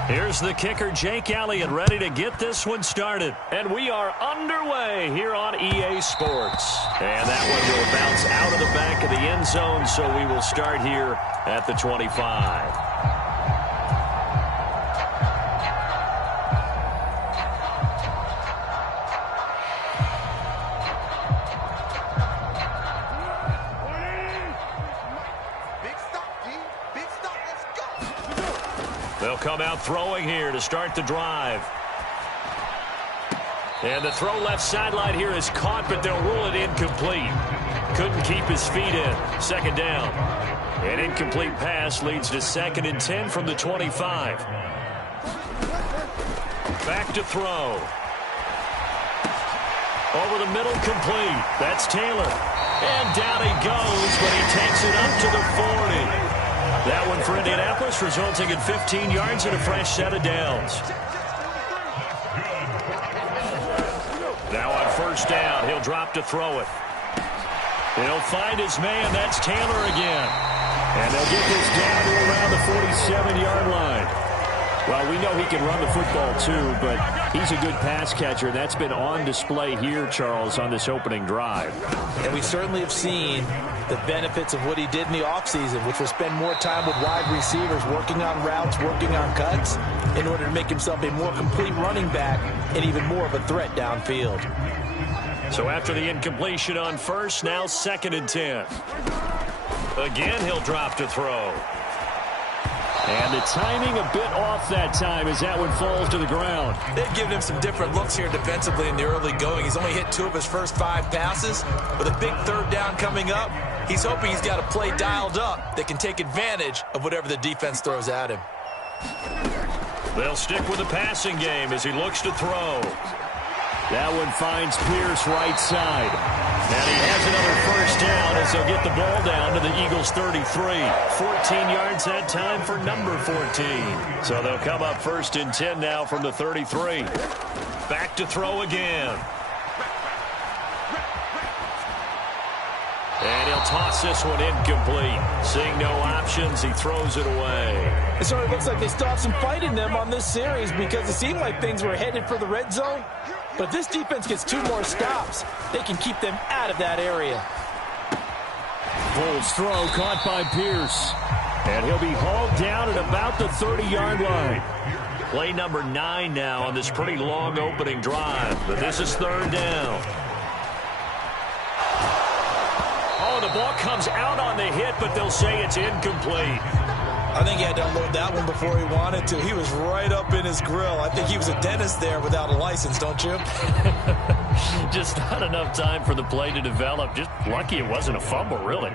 Here's the kicker, Jake Elliott, ready to get this one started. And we are underway here on EA Sports. And that one will bounce out of the back of the end zone, so we will start here at the 25. They'll come out throwing here to start the drive. And the throw left sideline here is caught, but they'll rule it incomplete. Couldn't keep his feet in. Second down. An incomplete pass leads to 2nd and 10 from the 25. Back to throw. Over the middle, complete. That's Taylor. And down he goes, but he takes it up to the 40. That one for Indianapolis, resulting in 15 yards and a fresh set of downs. Now on first down, he'll drop to throw it. He'll find his man. That's Taylor again. And they'll get this down to around the 47-yard line. Well, we know he can run the football too, but he's a good pass catcher. That's been on display here, Charles, on this opening drive. And we certainly have seen the benefits of what he did in the offseason, which was spend more time with wide receivers, working on routes, working on cuts, in order to make himself a more complete running back and even more of a threat downfield. So after the incompletion on first, now 2nd and 10. Again, he'll drop to throw. And the timing a bit off that time as that one falls to the ground. They've given him some different looks here defensively in the early going. He's only hit 2 of his first 5 passes. With a big third down coming up, he's hoping he's got a play dialed up that can take advantage of whatever the defense throws at him. They'll stick with the passing game as he looks to throw. That one finds Pierce right side. And he has another first down as they'll get the ball down to the Eagles' 33. 14 yards that time for number 14. So they'll come up 1st and 10 now from the 33. Back to throw again. And he'll toss this one incomplete. Seeing no options, he throws it away. It sort of looks like they still have some fight in them on this series because it seemed like things were headed for the red zone. But if this defense gets 2 more stops, they can keep them out of that area. Bulls throw caught by Pierce. And he'll be hauled down at about the 30-yard line. Play number 9 now on this pretty long opening drive. But this is 3rd down. Oh, the ball comes out on the hit, but they'll say it's incomplete. I think he had to unload that one before he wanted to. He was right up in his grill. I think he was a dentist there without a license, don't you? Just not enough time for the play to develop. Just lucky it wasn't a fumble, really.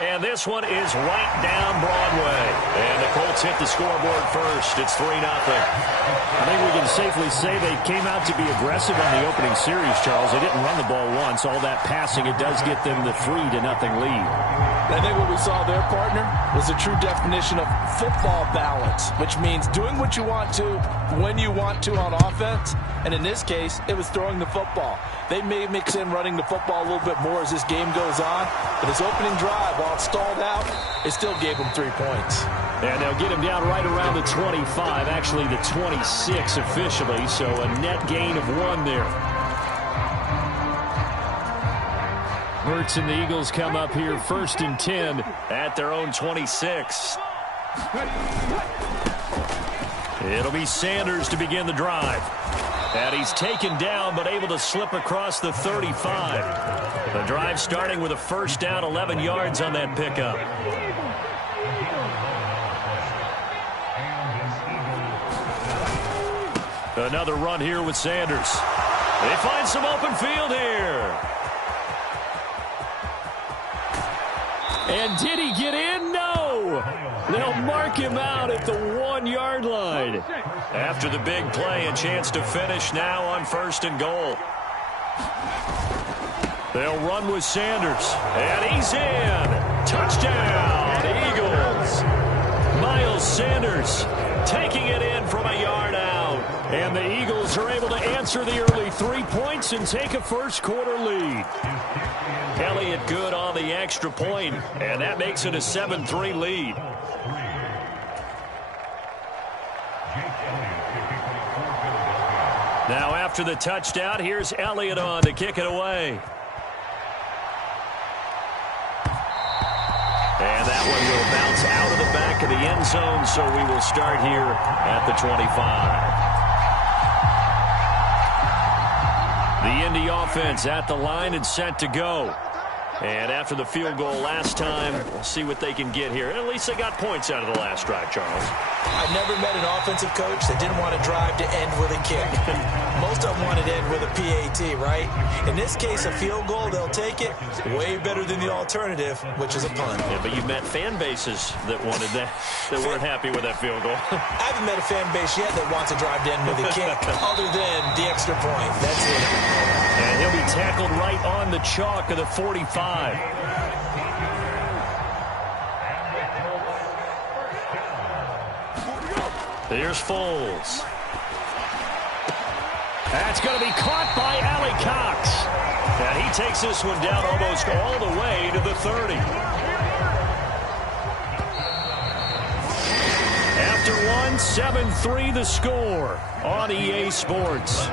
And this one is right down Broadway. And the Colts hit the scoreboard first. It's 3-0. I think we can safely say they came out to be aggressive on the opening series, Charles. They didn't run the ball once. All that passing, it does get them the 3-0 lead. I think what we saw there, partner, was a true definition of football balance, which means doing what you want to, when you want to on offense. And in this case, it was throwing the football. They may mix in running the football a little bit more as this game goes on. But this opening drive, while it stalled out, it still gave them 3 points. And they'll get him down right around the 25, actually the 26 officially, so a net gain of 1 there. Hurts and the Eagles come up here 1st and 10 at their own 26. It'll be Sanders to begin the drive. And he's taken down but able to slip across the 35. The drive starting with a first down, 11 yards on that pickup. Another run here with Sanders. They find some open field here. And did he get in? No. They'll mark him out at the 1-yard line. After the big play, a chance to finish now on 1st and goal. They'll run with Sanders. And he's in. Touchdown, Eagles. Miles Sanders taking it in from a yard out. And the Eagles are able to answer the early 3 points and take a first-quarter lead. Elliott good on the extra point, and that makes it a 7-3 lead. Now after the touchdown, here's Elliott on to kick it away. And that one will bounce out of the back of the end zone, so we will start here at the 25. The Indy offense at the line and set to go. And after the field goal last time, we'll see what they can get here. At least they got points out of the last drive, Charles. I've never met an offensive coach that didn't want to drive to end with a kick. Most of them wanted to end with a PAT, right? In this case, a field goal, they'll take it. Way better than the alternative, which is a punt. Yeah, but you've met fan bases that wanted that, that weren't happy with that field goal. I haven't met a fan base yet that wants to drive to end with a kick other than the extra point. That's it. And he'll be tackled right on the chalk of the 45. Here's Foles. That's going to be caught by Allie Cox. And he takes this one down almost all the way to the 30. After one, 7-3 the score on EA Sports.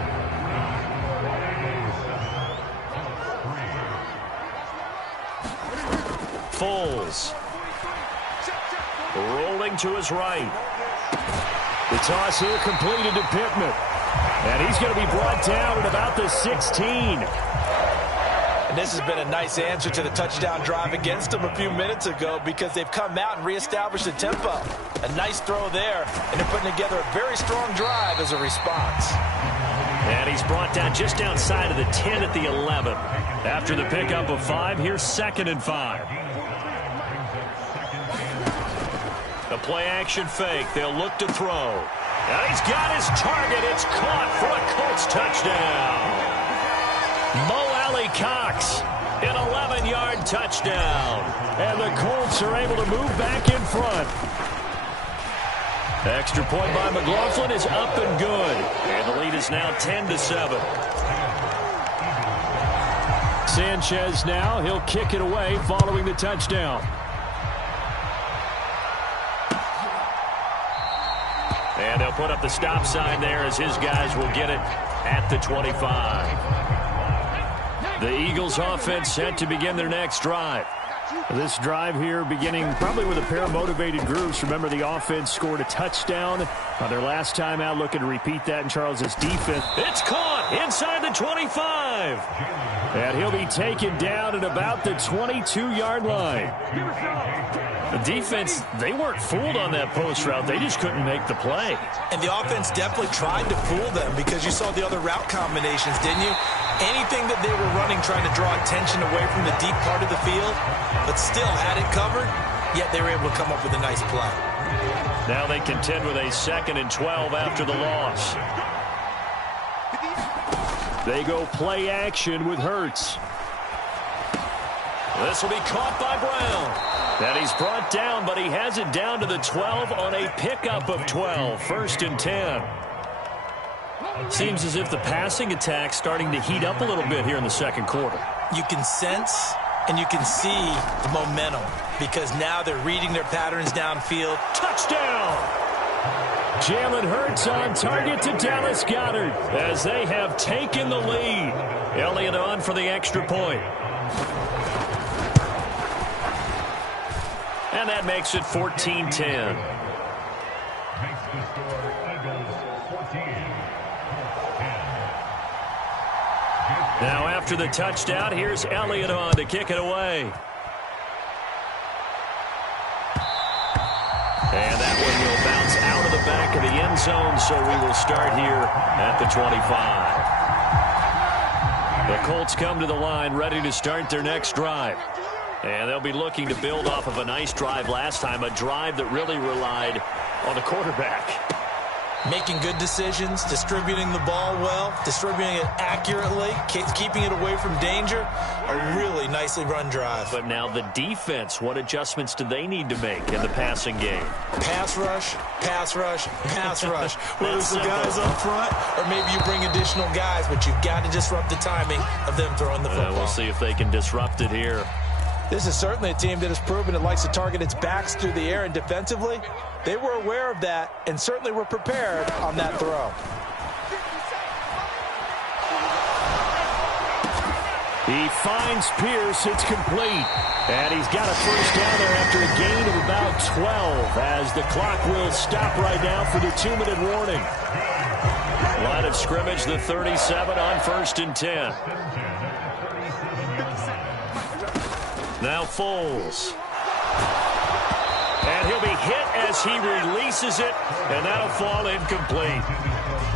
Foles. Rolling to his right. The toss here completed to Pittman. And he's going to be brought down at about the 16. And this has been a nice answer to the touchdown drive against them a few minutes ago because they've come out and reestablished the tempo. A nice throw there, and they're putting together a very strong drive as a response. And he's brought down just outside of the 10 at the 11. After the pickup of 5, here's 2nd and 5. The play-action fake. They'll look to throw. And he's got his target. It's caught for a Colts touchdown. Mo Alley Cox, an 11-yard touchdown. And the Colts are able to move back in front. Extra point by McLaughlin is up and good. And the lead is now 10-7. Sanchez now. He'll kick it away following the touchdown. And they'll put up the stop sign there as his guys will get it at the 25. The Eagles offense set to begin their next drive. This drive here beginning probably with a pair of motivated groups. Remember, the offense scored a touchdown on their last time out. Looking to repeat that in Charles's defense. It's caught inside the 25. And he'll be taken down at about the 22-yard line. The defense, they weren't fooled on that post route. They just couldn't make the play. And the offense definitely tried to fool them because you saw the other route combinations, didn't you? Anything that they were running trying to draw attention away from the deep part of the field, but still had it covered, yet they were able to come up with a nice play. Now they contend with a 2nd and 12 after the loss. They go play action with Hurts. This will be caught by Brown. And he's brought down, but he has it down to the 12 on a pickup of 12. 1st and 10. Seems as if the passing attack's starting to heat up a little bit here in the second quarter. You can sense and you can see the momentum because now they're reading their patterns downfield. Touchdown! Jalen Hurts on target to Dallas Goedert as they have taken the lead. Elliott on for the extra point. And that makes it 14-10. Now after the touchdown, here's Elliott on to kick it away. And that one will bounce out of the back of the end zone, so we will start here at the 25. The Colts come to the line ready to start their next drive. And they'll be looking to build off of a nice drive last time, a drive that really relied on the quarterback. Making good decisions, distributing the ball well, distributing it accurately, keeping it away from danger. A really nicely run drive. But now the defense, what adjustments do they need to make in the passing game? Pass rush, pass rush, pass rush. Whether it's the guys up front or maybe you bring additional guys, but you've got to disrupt the timing of them throwing the football. We'll see if they can disrupt it here. This is certainly a team that has proven it likes to target its backs through the air, and defensively, they were aware of that and certainly were prepared on that throw. He finds Pierce. It's complete. And he's got a first down there after a gain of about 12 as the clock will stop right now for the 2-minute warning. Line of scrimmage, the 37 on 1st and 10. Now Foles. And he'll be hit as he releases it, and that'll fall incomplete.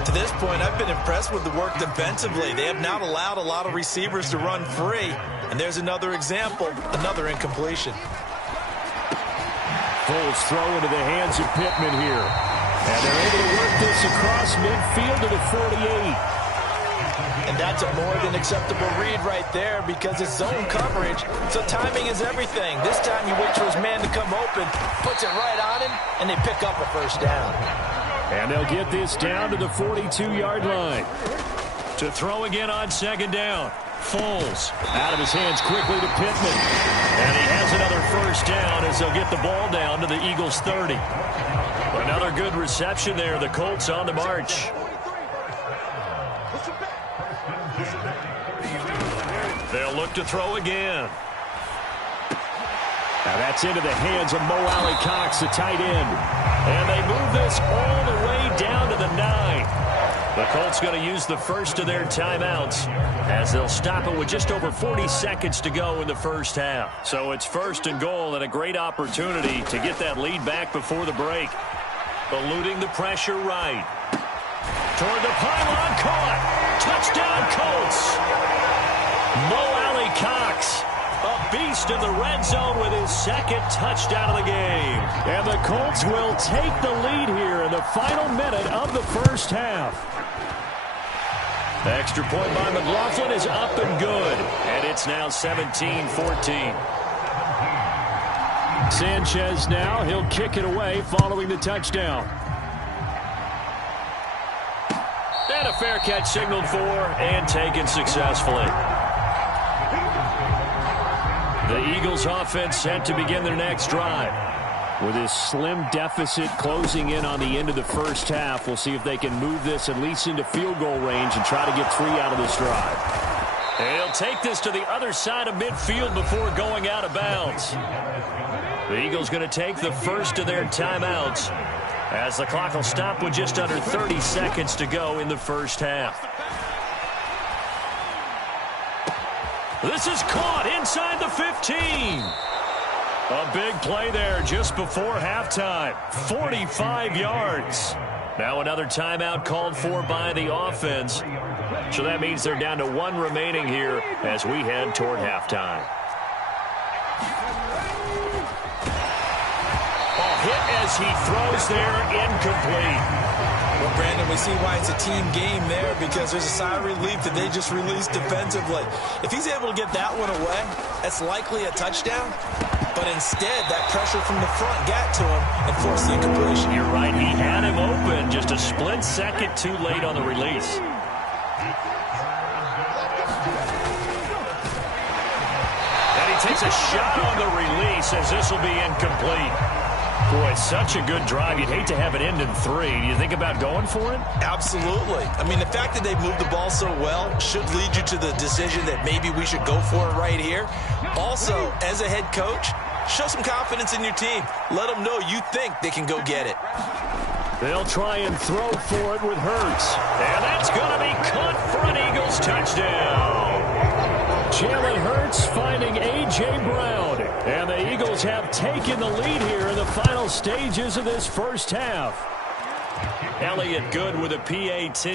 To this point, I've been impressed with the work defensively. They have not allowed a lot of receivers to run free. And there's another example, another incompletion. Foles throw into the hands of Pittman here. And they're able to work this across midfield to the 48. And that's a more than acceptable read right there because it's zone coverage, so timing is everything. This time he waits for his man to come open, puts it right on him, and they pick up a first down. And they'll get this down to the 42-yard line. To throw again on 2nd down. Foles out of his hands quickly to Pittman. And he has another first down as they'll get the ball down to the Eagles' 30. Another good reception there. The Colts on the march. They'll look to throw again. Now that's into the hands of Mo Alley-Cox, the tight end. And they move this all the way down to the 9. The Colts going to use the first of their timeouts as they'll stop it with just over 40 seconds to go in the first half. So it's 1st and goal and a great opportunity to get that lead back before the break. Eluding the pressure right. Toward the pylon, caught. Touchdown Colts. Mo Alley-Cox, a beast in the red zone with his 2nd touchdown of the game. And the Colts will take the lead here in the final minute of the first half. Extra point by McLaughlin is up and good. And it's now 17-14. Sanchez now, he'll kick it away following the touchdown. And a fair catch signaled for and taken successfully. The Eagles offense set to begin their next drive. With this slim deficit closing in on the end of the first half, we'll see if they can move this at least into field goal range and try to get 3 out of this drive. They'll take this to the other side of midfield before going out of bounds. The Eagles going to take the first of their timeouts as the clock will stop with just under 30 seconds to go in the first half. This is caught inside the 15. A big play there just before halftime. 45 yards. Now another timeout called for by the offense. So that means they're down to 1 remaining here as we head toward halftime. A hit as he throws there, incomplete. Well, Brandon, we see why it's a team game there because there's a sigh of relief that they just released defensively. If he's able to get that one away, that's likely a touchdown. But instead, that pressure from the front got to him and forced the incompletion. You're right. He had him open. Just a split second too late on the release. And he takes a shot on the release as this will be incomplete. Boy, such a good drive. You'd hate to have it end in 3. Do you think about going for it? Absolutely. I mean, the fact that they moved the ball so well should lead you to the decision that maybe we should go for it right here. Also, as a head coach, show some confidence in your team. Let them know you think they can go get it. They'll try and throw for it with Hurts. And that's going to be caught for an Eagles touchdown. Jalen Hurts finding A.J. Brown. And the Eagles have taken the lead here in the final stages of this first half. Elliott good with a PAT.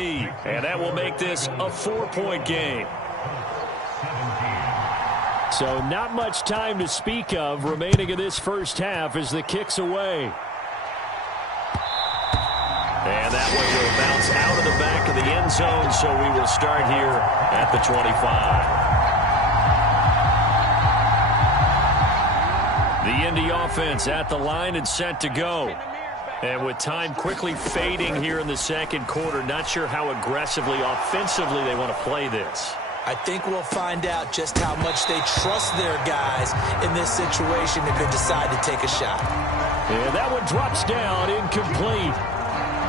And that will make this a 4-point game. So not much time to speak of remaining in this first half as the kick's away. And that one will bounce out of the back of the end zone, so we will start here at the 25. The Indy offense at the line and set to go. And with time quickly fading here in the second quarter, not sure how aggressively, offensively they want to play this. I think we'll find out just how much they trust their guys in this situation if they decide to take a shot. And that one drops down, incomplete.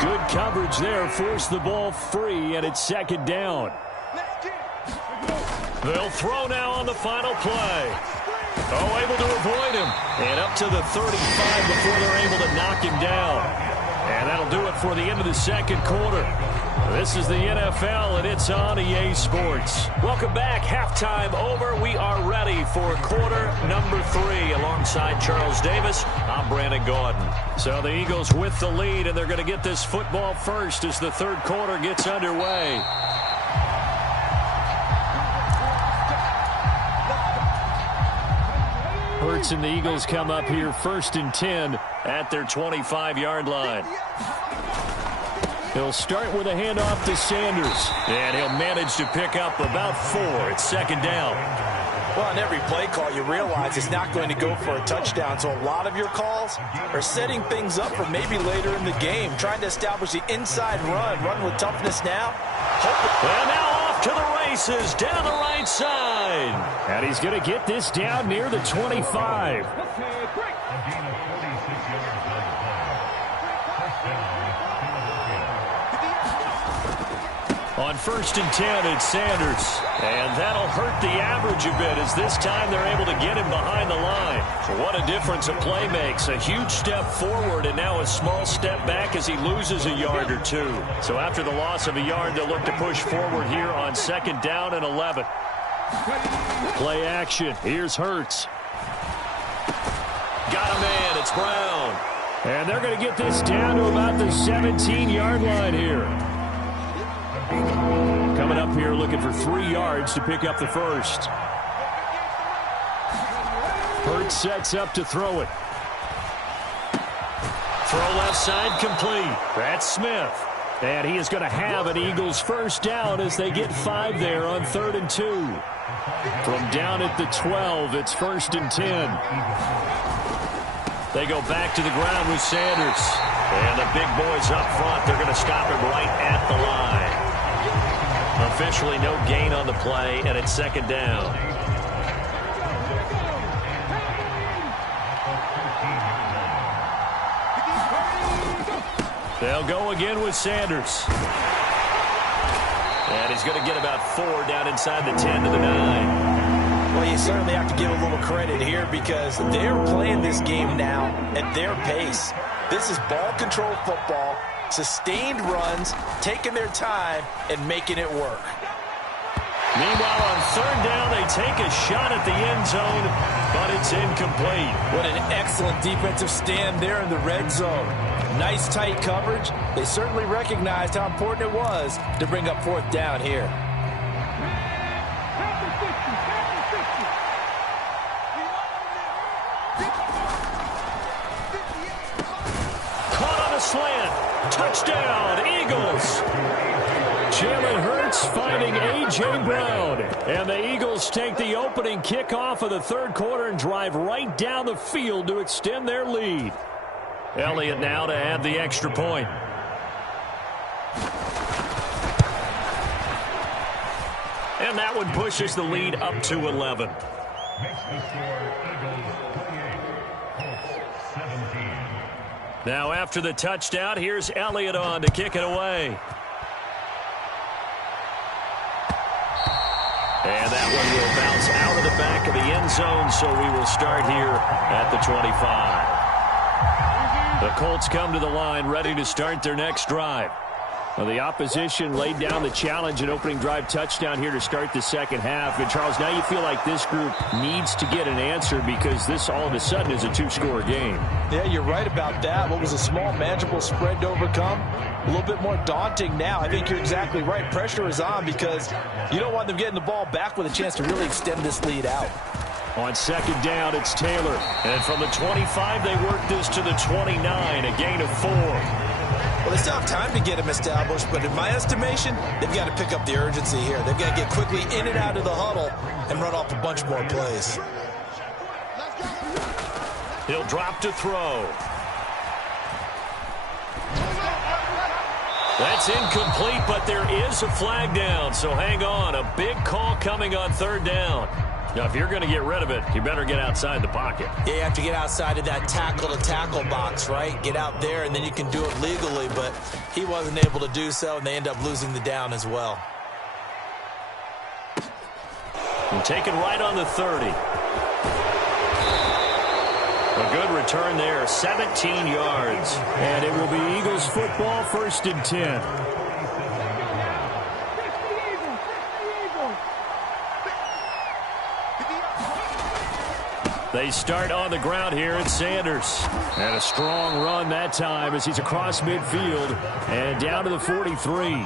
Good coverage there, forced the ball free, and it's second down. They'll throw now on the final play. Oh, able to avoid him. And up to the 35 before they're able to knock him down. And that'll do it for the end of the second quarter. This is the NFL, and it's on EA Sports. Welcome back. Halftime over. We are ready for quarter number 3. Alongside Charles Davis, I'm Brandon Gaudin. So the Eagles with the lead, and they're going to get this football first as the third quarter gets underway. Hurts and the Eagles come up here 1st and 10 at their 25-yard line. He'll start with a handoff to Sanders. And he'll manage to pick up about 4. It's second down. Well, on every play call, you realize it's not going to go for a touchdown. So a lot of your calls are setting things up for maybe later in the game, trying to establish the inside run with toughness now. And now off to the races down the right side. And he's going to get this down near the 25. On 1st and 10, it's Sanders. And that'll hurt the average a bit as this time they're able to get him behind the line. What a difference a play makes. A huge step forward and now a small step back as he loses a yard or 2. So after the loss of a yard, they'll look to push forward here on 2nd down and 11. Play action. Here's Hurts. Got a man. It's Brown. And they're going to get this down to about the 17-yard line here. Coming up here looking for 3 yards to pick up the first. Hurts sets up to throw it. Throw left side complete. That's Smith. And he is going to have an Eagles first down as they get 5 there on 3rd and 2. From down at the 12, it's 1st and 10. They go back to the ground with Sanders. And the big boys up front, they're going to stop him right at the line. Officially no gain on the play, and it's 2nd down. They'll go again with Sanders. And he's going to get about 4 down inside the 10 to the 9. Well, you certainly have to give a little credit here because they're playing this game now at their pace. This is ball control football, sustained runs, taking their time, and making it work. Meanwhile, on 3rd down, they take a shot at the end zone, but it's incomplete. What an excellent defensive stand there in the red zone. Nice tight coverage. They certainly recognized how important it was to bring up 4th down here. Slant. Touchdown, Eagles. Jalen Hurts finding A.J. Brown. And the Eagles take the opening kickoff of the third quarter and drive right down the field to extend their lead. Elliott now to add the extra point. And that one pushes the lead up to 11. Now after the touchdown, here's Elliott on to kick it away. And that one will bounce out of the back of the end zone, so we will start here at the 25. The Colts come to the line ready to start their next drive. Well, the opposition laid down the challenge and opening drive touchdown here to start the second half. And, Charles, now you feel like this group needs to get an answer because this all of a sudden is a 2-score game. Yeah, you're right about that. What was a small, manageable spread to overcome, a little bit more daunting now. I think you're exactly right. Pressure is on because you don't want them getting the ball back with a chance to really extend this lead out. On 2nd down, it's Taylor. And from the 25, they work this to the 29, a gain of 4. Well, they still have time to get him established, but in my estimation, they've got to pick up the urgency here. They've got to get quickly in and out of the huddle and run off a bunch more plays. He'll drop to throw. That's incomplete, but there is a flag down, so hang on. A big call coming on third down. Now, if you're going to get rid of it, you better get outside the pocket. Yeah, you have to get outside of that tackle-to-tackle box, right? Get out there, and then you can do it legally, but he wasn't able to do so, and they end up losing the down as well. And taken right on the 30. A good return there, 17 yards. And it will be Eagles football, 1st and 10. They start on the ground here at Sanders. And a strong run that time as he's across midfield and down to the 43.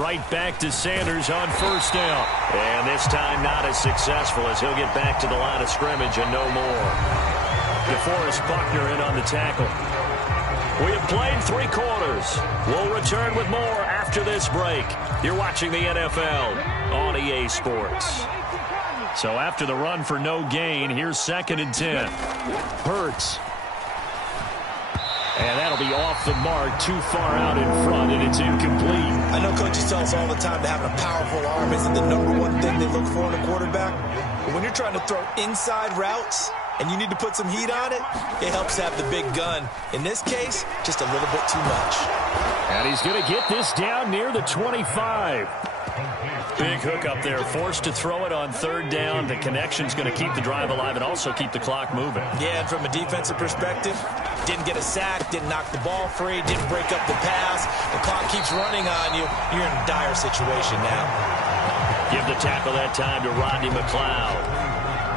Right back to Sanders on 1st down. And this time not as successful as he'll get back to the line of scrimmage and no more. DeForest Buckner in on the tackle. We have played 3 quarters. We'll return with more after this break. You're watching the NFL on EA Sports. So after the run for no gain, here's 2nd and 10. Hurts. And that'll be off the mark, too far out in front, and it's incomplete. I know coaches tell us all the time that having a powerful arm isn't the #1 thing they look for in a quarterback. But when you're trying to throw inside routes and you need to put some heat on it, it helps to have the big gun. In this case, just a little bit too much. And he's going to get this down near the 25. Big hook up there, forced to throw it on 3rd down. The connection's going to keep the drive alive and also keep the clock moving. Yeah, and from a defensive perspective, didn't get a sack, didn't knock the ball free, didn't break up the pass. The clock keeps running on you. You're in a dire situation now. Give the tackle that time to Rodney McLeod.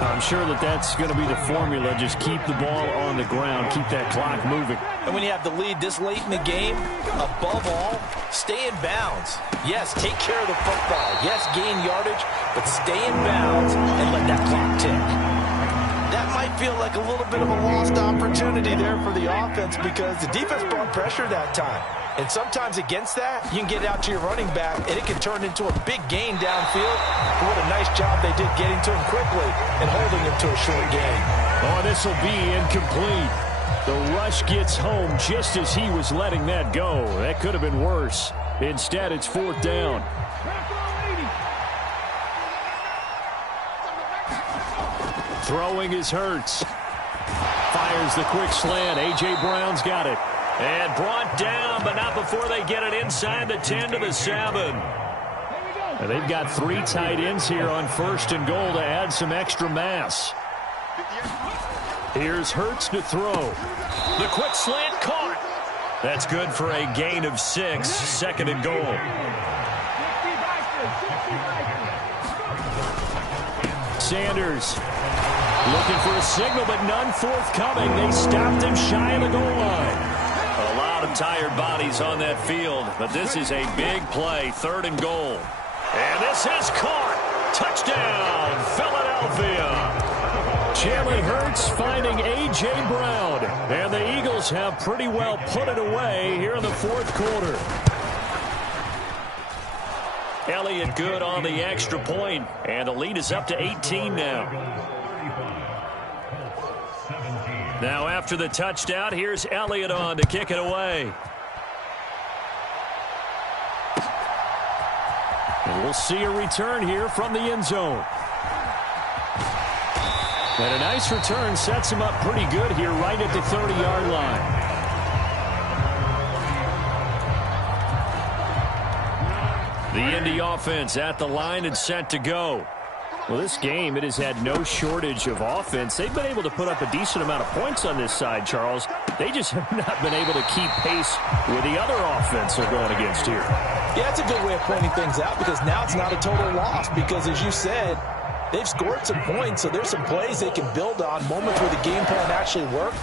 I'm sure that's going to be the formula. Just keep the ball on the ground. Keep that clock moving. And when you have the lead this late in the game, above all, stay in bounds. Yes, take care of the football. Yes, gain yardage, but stay in bounds and let that clock tick. That might feel like a little bit of a lost opportunity there for the offense because the defense brought pressure that time. And sometimes against that, you can get out to your running back, and it can turn into a big gain downfield. But what a nice job they did getting to him quickly and holding him to a short gain. Oh, this will be incomplete. The rush gets home just as he was letting that go. That could have been worse. Instead, it's 4th down. Throwing is Hurts. Fires the quick slant. A.J. Brown's got it. And brought down, but not before they get it inside the 10 to the 7. Now they've got 3 tight ends here on 1st and goal to add some extra mass. Here's Hurts to throw. The quick slant caught. That's good for a gain of 6, 2nd and goal. Sanders looking for a signal, but none forthcoming. They stopped him shy of the goal line. A lot of tired bodies on that field, but this is a big play, 3rd and goal. And this is caught. Touchdown, Philadelphia. Jalen Hurts finding A.J. Brown. And the Eagles have pretty well put it away here in the 4th quarter. Elliott good on the extra point, and the lead is up to 18 now. Now after the touchdown, here's Elliott on to kick it away. And we'll see a return here from the end zone. And a nice return sets him up pretty good here right at the 30-yard line. The Indy offense at the line and set to go. Well, this game, it has had no shortage of offense. They've been able to put up a decent amount of points on this side, Charles. They just have not been able to keep pace with the other offense they're going against here. Yeah, that's a good way of pointing things out because now it's not a total loss because, as you said, they've scored some points, so there's some plays they can build on, moments where the game plan actually worked.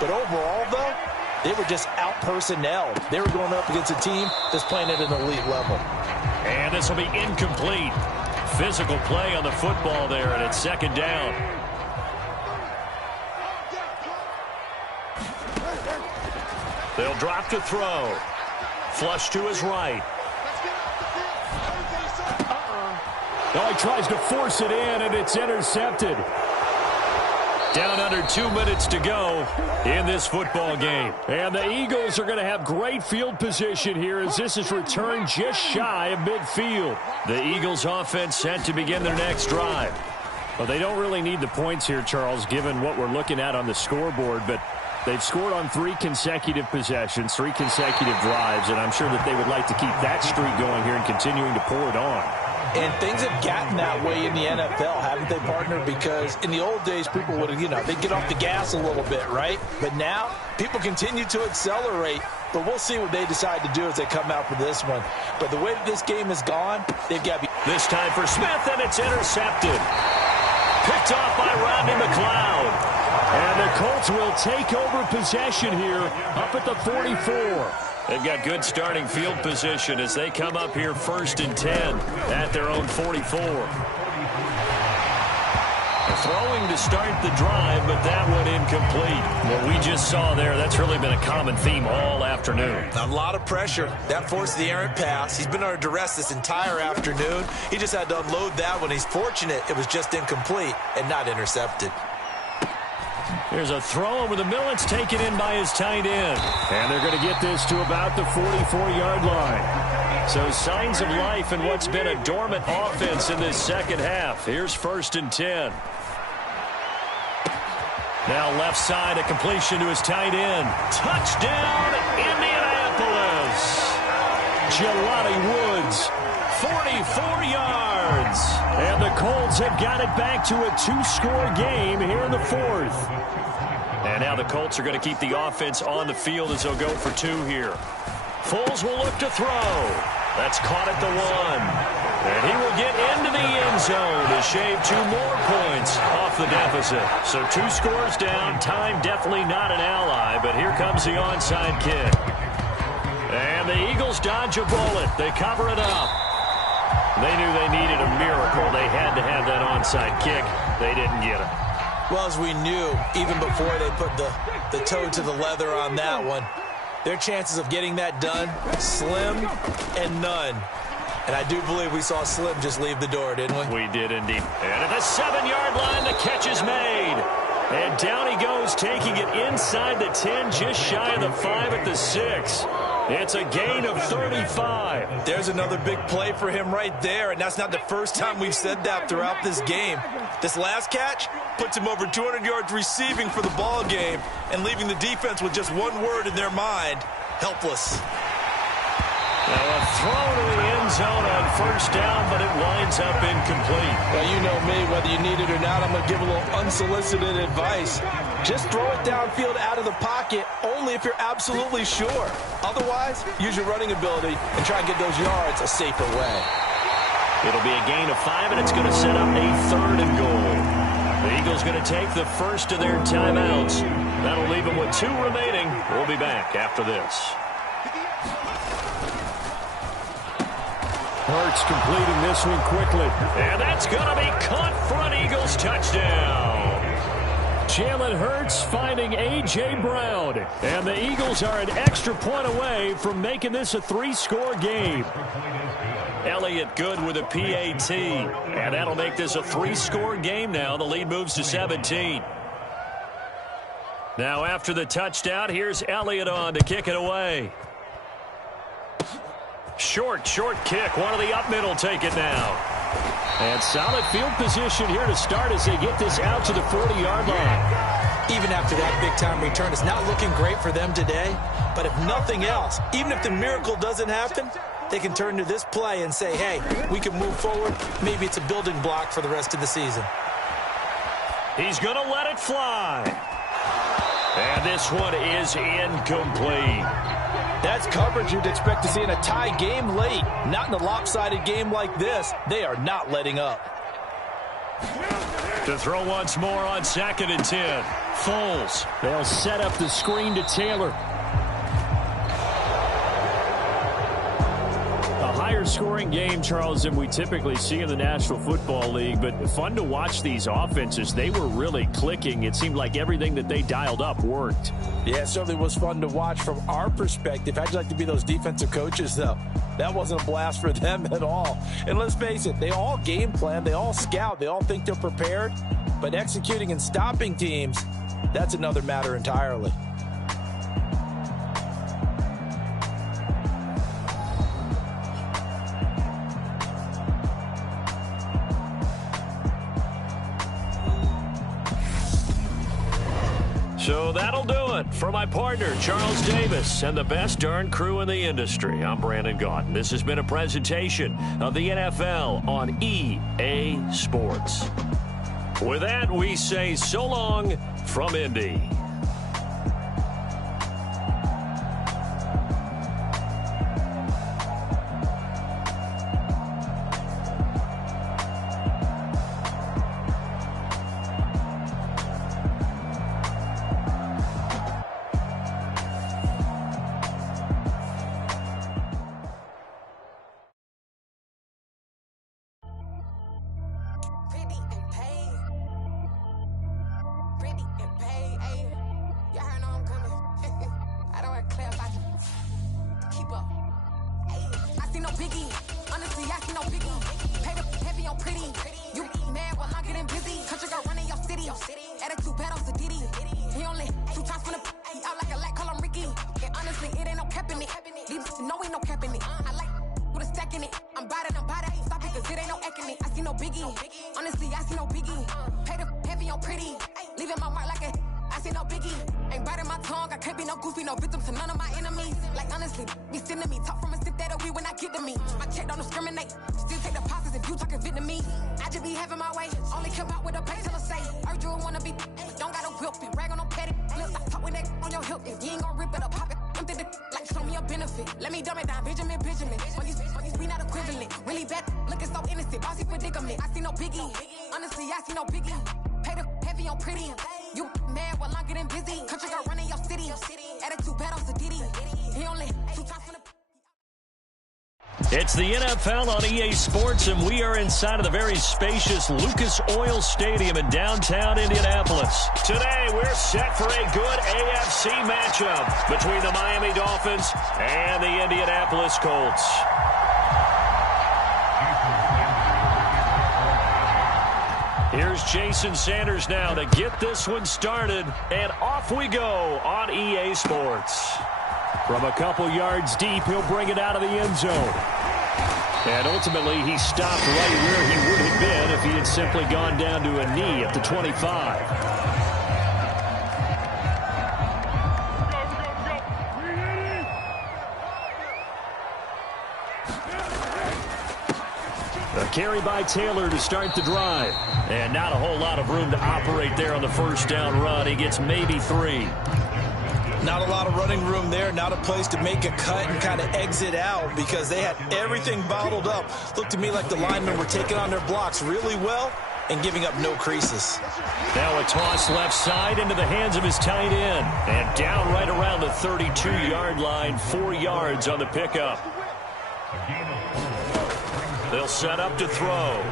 But overall, though, they were just out-personnelled. They were going up against a team that's playing at an elite level. And this will be incomplete. physical play on the football there, and it's 2nd down. They'll drop to throw. Flush to his right. Oh, he tries to force it in, and it's intercepted. Down under 2 minutes to go in this football game. And the Eagles are going to have great field position here as this is returned just shy of midfield. The Eagles offense set to begin their next drive. Well, they don't really need the points here, Charles, given what we're looking at on the scoreboard, but they've scored on 3 consecutive possessions, 3 consecutive drives, and I'm sure that they would like to keep that streak going here and continuing to pull it on. And things have gotten that way in the NFL, haven't they, partner? Because in the old days, people would have, they'd get off the gas a little bit, right? But now, people continue to accelerate. But we'll see what they decide to do as they come out for this one. But the way that this game has gone, they've got to be... This time for Smith, and it's intercepted. Picked off by Rodney McLeod. And the Colts will take over possession here up at the 44. They've got good starting field position as they come up here 1st and 10 at their own 44. Throwing to start the drive, but that one incomplete. What we just saw there, that's really been a common theme all afternoon. A lot of pressure. That forced the errant pass. He's been under duress this entire afternoon. He just had to unload that one. He's fortunate it was just incomplete and not intercepted. Here's a throw over the middle. It's taken in by his tight end. And they're going to get this to about the 44-yard line. So signs of life in what's been a dormant offense in this second half. Here's 1st and 10. Now left side, a completion to his tight end. Touchdown, Indianapolis. Jelani Woods, 44 yards. And the Colts have got it back to a 2-score game here in the 4th. And now the Colts are going to keep the offense on the field as they'll go for 2 here. Foles will look to throw. That's caught at the 1. And he will get into the end zone to shave 2 more points off the deficit. So 2 scores down. Time definitely not an ally, but here comes the onside kick. And the Eagles dodge a bullet. They cover it up. They knew they needed a miracle. They had to have that onside kick. They didn't get it. Well, as we knew, even before they put the toe to the leather on that one, their chances of getting that done, slim and none. And I do believe we saw Slim just leave the door, didn't we? We did indeed. And at the 7-yard line, the catch is made. And down he goes, taking it inside the 10, just shy of the 5 at the 6. It's a gain of 35. There's another big play for him right there, and that's not the first time we've said that throughout this game. This last catch puts him over 200 yards receiving for the ball game and leaving the defense with just one word in their mind: helpless. Now a throw to the end zone on 1st down, but it winds up incomplete. Well, you know me, whether you need it or not, I'm going to give a little unsolicited advice. Just throw it downfield out of the pocket only if you're absolutely sure. Otherwise, use your running ability and try and get those yards a safer way. It'll be a gain of 5, and it's going to set up a 3rd and goal. The Eagles going to take the first of their timeouts. That'll leave them with 2 remaining. We'll be back after this. Hurts completing this one quickly. And that's going to be caught for an Eagles touchdown. Jalen Hurts finding A.J. Brown. And the Eagles are an extra point away from making this a 3-score game. Elliott good with a PAT. And that'll make this a 3-score game now. The lead moves to 17. Now after the touchdown, here's Elliott on to kick it away. Short kick. One of the up middle take it now. And solid field position here to start as they get this out to the 40-yard line. Even after that big-time return, it's not looking great for them today. But if nothing else, even if the miracle doesn't happen, they can turn to this play and say, hey, we can move forward. Maybe it's a building block for the rest of the season. He's going to let it fly. And this one is incomplete. That's coverage you'd expect to see in a tie game late. Not in a lopsided game like this. They are not letting up. To throw once more on 2nd and 10. Foles. They'll set up the screen to Taylor. higher scoring game, Charles, than we typically see in the National Football League, but fun to watch these offenses. They were really clicking. It seemed like everything that they dialed up worked. Yeah, it certainly was fun to watch from our perspective. How'd you like to be those defensive coaches, though? That wasn't a blast for them at all. And let's face it, they all game plan, they all scout, they all think they're prepared, but executing and stopping teams, that's another matter entirely. So that'll do it for my partner, Charles Davis, and the best darn crew in the industry. I'm Brandon Gaudin. This has been a presentation of the NFL on EA Sports. With that, we say so long from Indy. It's the NFL on EA Sports, and we are inside of the very spacious Lucas Oil Stadium in downtown Indianapolis. Today, we're set for a good AFC matchup between the Miami Dolphins and the Indianapolis Colts. Here's Jason Sanders now to get this one started, and off we go on EA Sports. From a couple yards deep, he'll bring it out of the end zone. And ultimately, he stopped right where he would have been if he had simply gone down to a knee at the 25. A carry by Taylor to start the drive. And not a whole lot of room to operate there on the first down run. He gets maybe 3. Not a lot of running room there, not a place to make a cut and kind of exit out because they had everything bottled up. Looked to me like the linemen were taking on their blocks really well and giving up no creases. Now a toss left side into the hands of his tight end. And down right around the 32-yard line, 4 yards on the pickup. They'll set up to throw.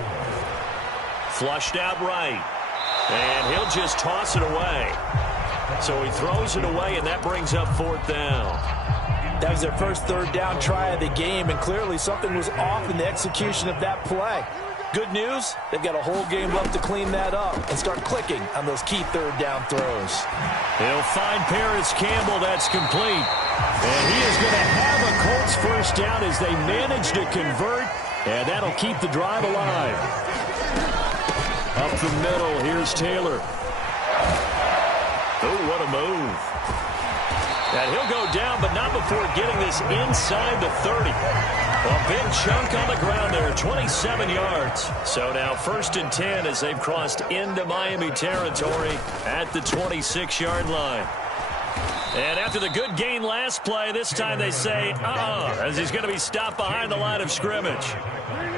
Flushed out right. And he'll just toss it away. So he throws it away, and that brings up 4th down. That was their first 3rd down try of the game, and clearly something was off in the execution of that play. Good news, they've got a whole game left to clean that up and start clicking on those key 3rd down throws. He'll find Paris Campbell. That's complete. And he is going to have a Colts first down as they manage to convert, and that'll keep the drive alive. Up the middle, here's Taylor. Oh, what a move. And he'll go down, but not before getting this inside the 30. A big chunk on the ground there, 27 yards. So now 1st and 10 as they've crossed into Miami territory at the 26-yard line. And after the good gain last play, this time they say, as he's going to be stopped behind the line of scrimmage.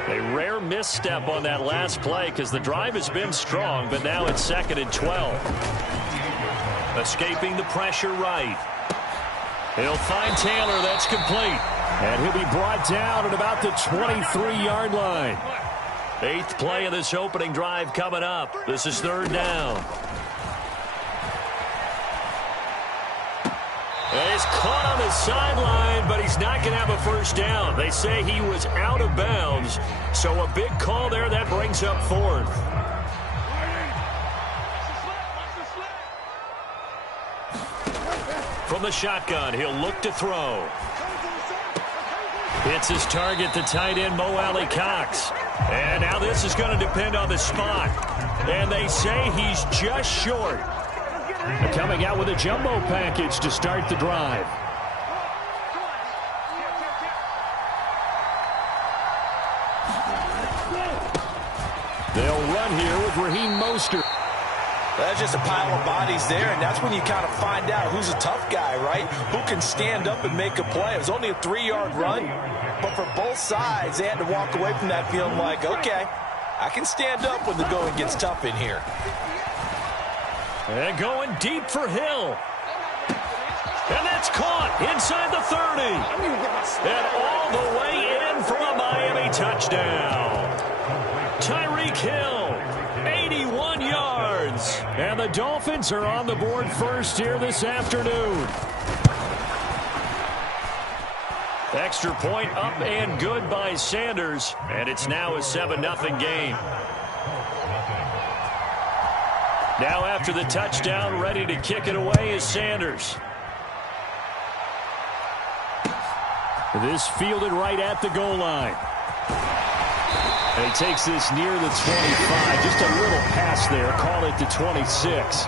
A rare misstep on that last play because the drive has been strong, but now it's 2nd and 12. Escaping the pressure right. He'll find Taylor. That's complete. And he'll be brought down at about the 23-yard line. 8th play of this opening drive coming up. This is 3rd down. And he's caught on the sideline, but he's not going to have a first down. They say he was out of bounds, so a big call there. That brings up 4th. From the shotgun, he'll look to throw. Hits his target, the tight end, Mo Alley-Cox. And now this is going to depend on the spot. And they say he's just short. Coming out with a jumbo package to start the drive. They'll run here with Raheem Mostert. That's just a pile of bodies there, and that's when you kind of find out who's a tough guy, right? Who can stand up and make a play. It was only a 3-yard run, but for both sides, they had to walk away from that feeling like, okay, I can stand up when the going gets tough in here. And going deep for Hill. And that's caught inside the 30. And all the way in for a Miami touchdown. Tyreek Hill, 81 yards. And the Dolphins are on the board first here this afternoon. Extra point up and good by Sanders. And it's now a 7-0 game. Now after the touchdown, ready to kick it away is Sanders. This fielded right at the goal line. And he takes this near the 25. Just a little pass there. Call it the 26.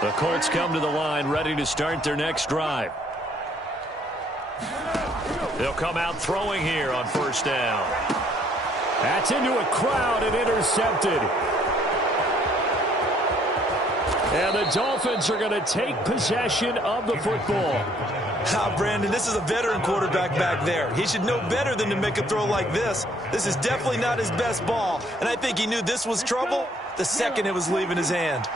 The Colts come to the line, ready to start their next drive. They'll come out throwing here on 1st down. That's into a crowd and intercepted. And the Dolphins are going to take possession of the football. Brandon, this is a veteran quarterback back there. He should know better than to make a throw like this. This is definitely not his best ball, and I think he knew this was trouble the second it was leaving his hand.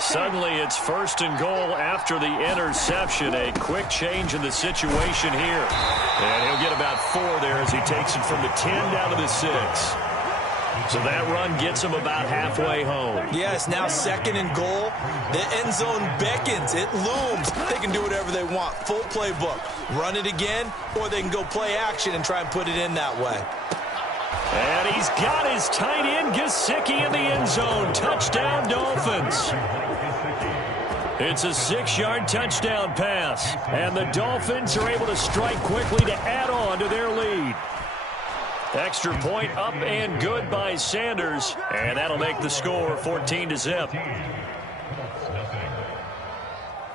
Suddenly it's 1st and goal after the interception. A quick change in the situation here. And he'll get about 4 there as he takes it from the 10 down to the 6. So that run gets him about halfway home. Yes, now 2nd and goal. The end zone beckons. It looms. They can do whatever they want. Full playbook. Run it again, or they can go play action and try and put it in that way. And he's got his tight end Gesicki in the end zone. Touchdown, Dolphins. It's a 6-yard touchdown pass. And the Dolphins are able to strike quickly to add on to their lead. Extra point up and good by Sanders. And that'll make the score 14-0.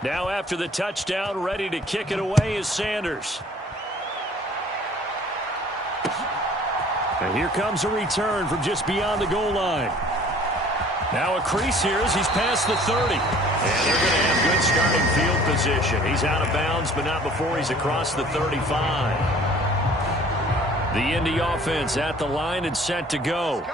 Now after the touchdown, ready to kick it away is Sanders. And here comes a return from just beyond the goal line. Now a crease here as he's past the 30. And they're going to have good starting field position. He's out of bounds, but not before he's across the 35. The Indy offense at the line and set to go.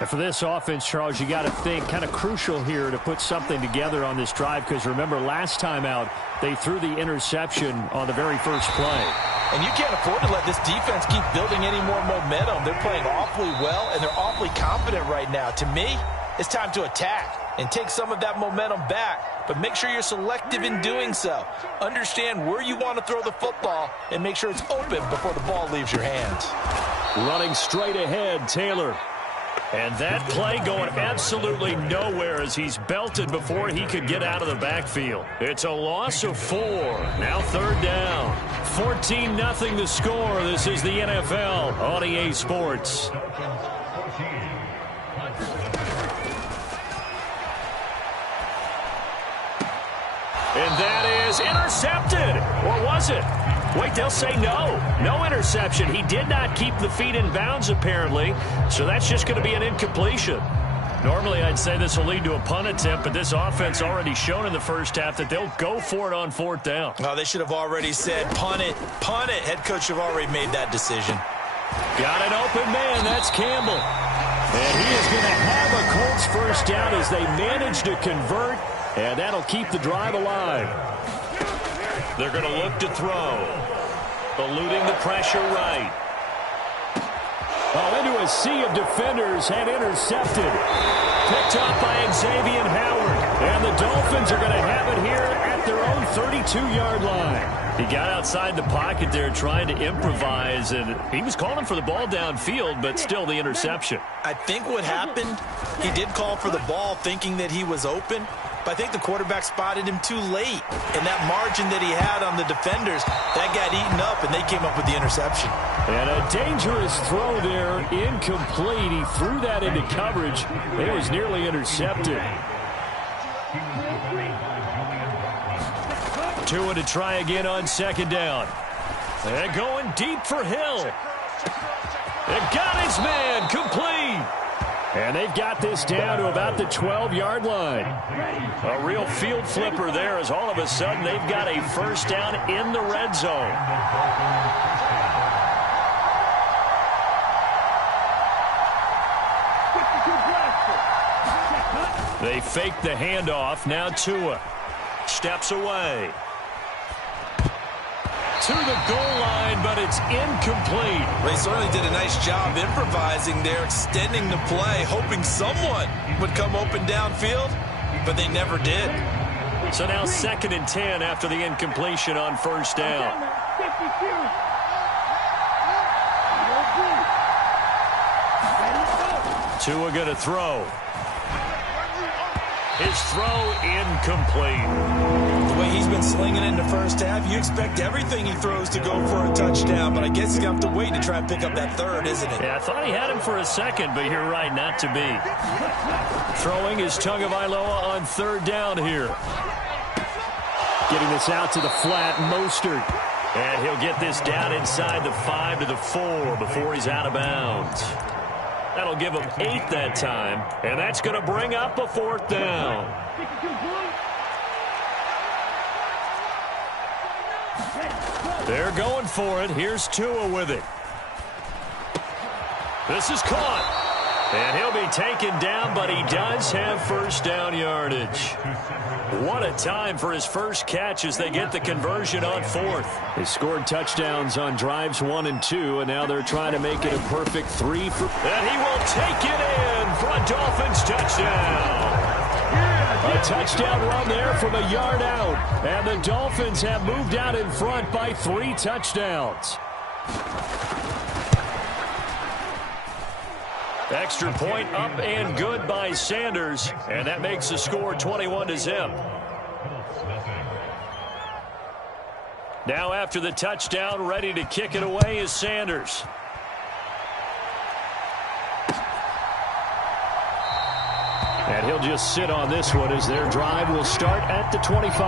And for this offense, Charles, you got to think kind of crucial here to put something together on this drive, because remember last time out they threw the interception on the very first play. And you can't afford to let this defense keep building any more momentum. They're playing awfully well, and they're awfully confident right now. To me, it's time to attack and take some of that momentum back. But make sure you're selective in doing so. Understand where you want to throw the football and make sure it's open before the ball leaves your hands. Running straight ahead, Taylor. And that play going absolutely nowhere as he's belted before he could get out of the backfield. It's a loss of 4. Now 3rd down. 14-0 the score. This is the NFL on EA Sports. And that is intercepted. Or was it? Wait, they'll say no. No interception. He did not keep the feet in bounds, apparently. So that's just going to be an incompletion. Normally, I'd say this will lead to a punt attempt, but this offense already shown in the first half that they'll go for it on 4th down. Oh, they should have already said punt it. Punt it. Head coach have already made that decision. Got an open man. That's Campbell. And he is going to have a Colts first down as they manage to convert, and that'll keep the drive alive. They're going to look to throw. Eluding the pressure right. Oh, into a sea of defenders and intercepted. Picked up by Xavier Howard. And the Dolphins are going to have it here at their own 32-yard line. He got outside the pocket there trying to improvise, and he was calling for the ball downfield, but still the interception. I think what happened, he did call for the ball thinking that he was open, but I think the quarterback spotted him too late. And that margin that he had on the defenders, that got eaten up, and they came up with the interception. And a dangerous throw there, incomplete. He threw that into coverage. It was nearly intercepted. Tua to try again on second down. And going deep for Hill. And got his man complete. And they've got this down to about the 12-yard line. A real field flipper there as all of a sudden they've got a first down in the red zone. They fake the handoff. Now Tua steps away. To the goal line, but it's incomplete. They certainly did a nice job improvising there, extending the play, hoping someone would come open downfield, but they never did. So now 2nd and 10 after the incompletion on first down. Tua going to throw. His throw incomplete. The way he's been slinging in the first half, you expect everything he throws to go for a touchdown, but I guess he's going to have to wait to try and pick up that third, isn't it? Yeah, I thought he had him for a second, but you're right, not to be. Throwing is Tagovailoa on third down here. Getting this out to the flat, Mostert. And he'll get this down inside the 5 to the 4 before he's out of bounds. That'll give him 8 that time, and that's going to bring up a 4th down. They're going for it. Here's Tua with it. This is caught. And he'll be taken down, but he does have first down yardage. What a time for his first catch as they get the conversion on 4th. They scored touchdowns on drives 1 and 2, and now they're trying to make it a perfect 3 for... And he will take it in for a Dolphins touchdown. A touchdown run there from a yard out. And the Dolphins have moved out in front by 3 touchdowns. Extra point up and good by Sanders. And that makes the score 21-0. Now after the touchdown, ready to kick it away is Sanders. And he'll just sit on this one as their drive will start at the 25.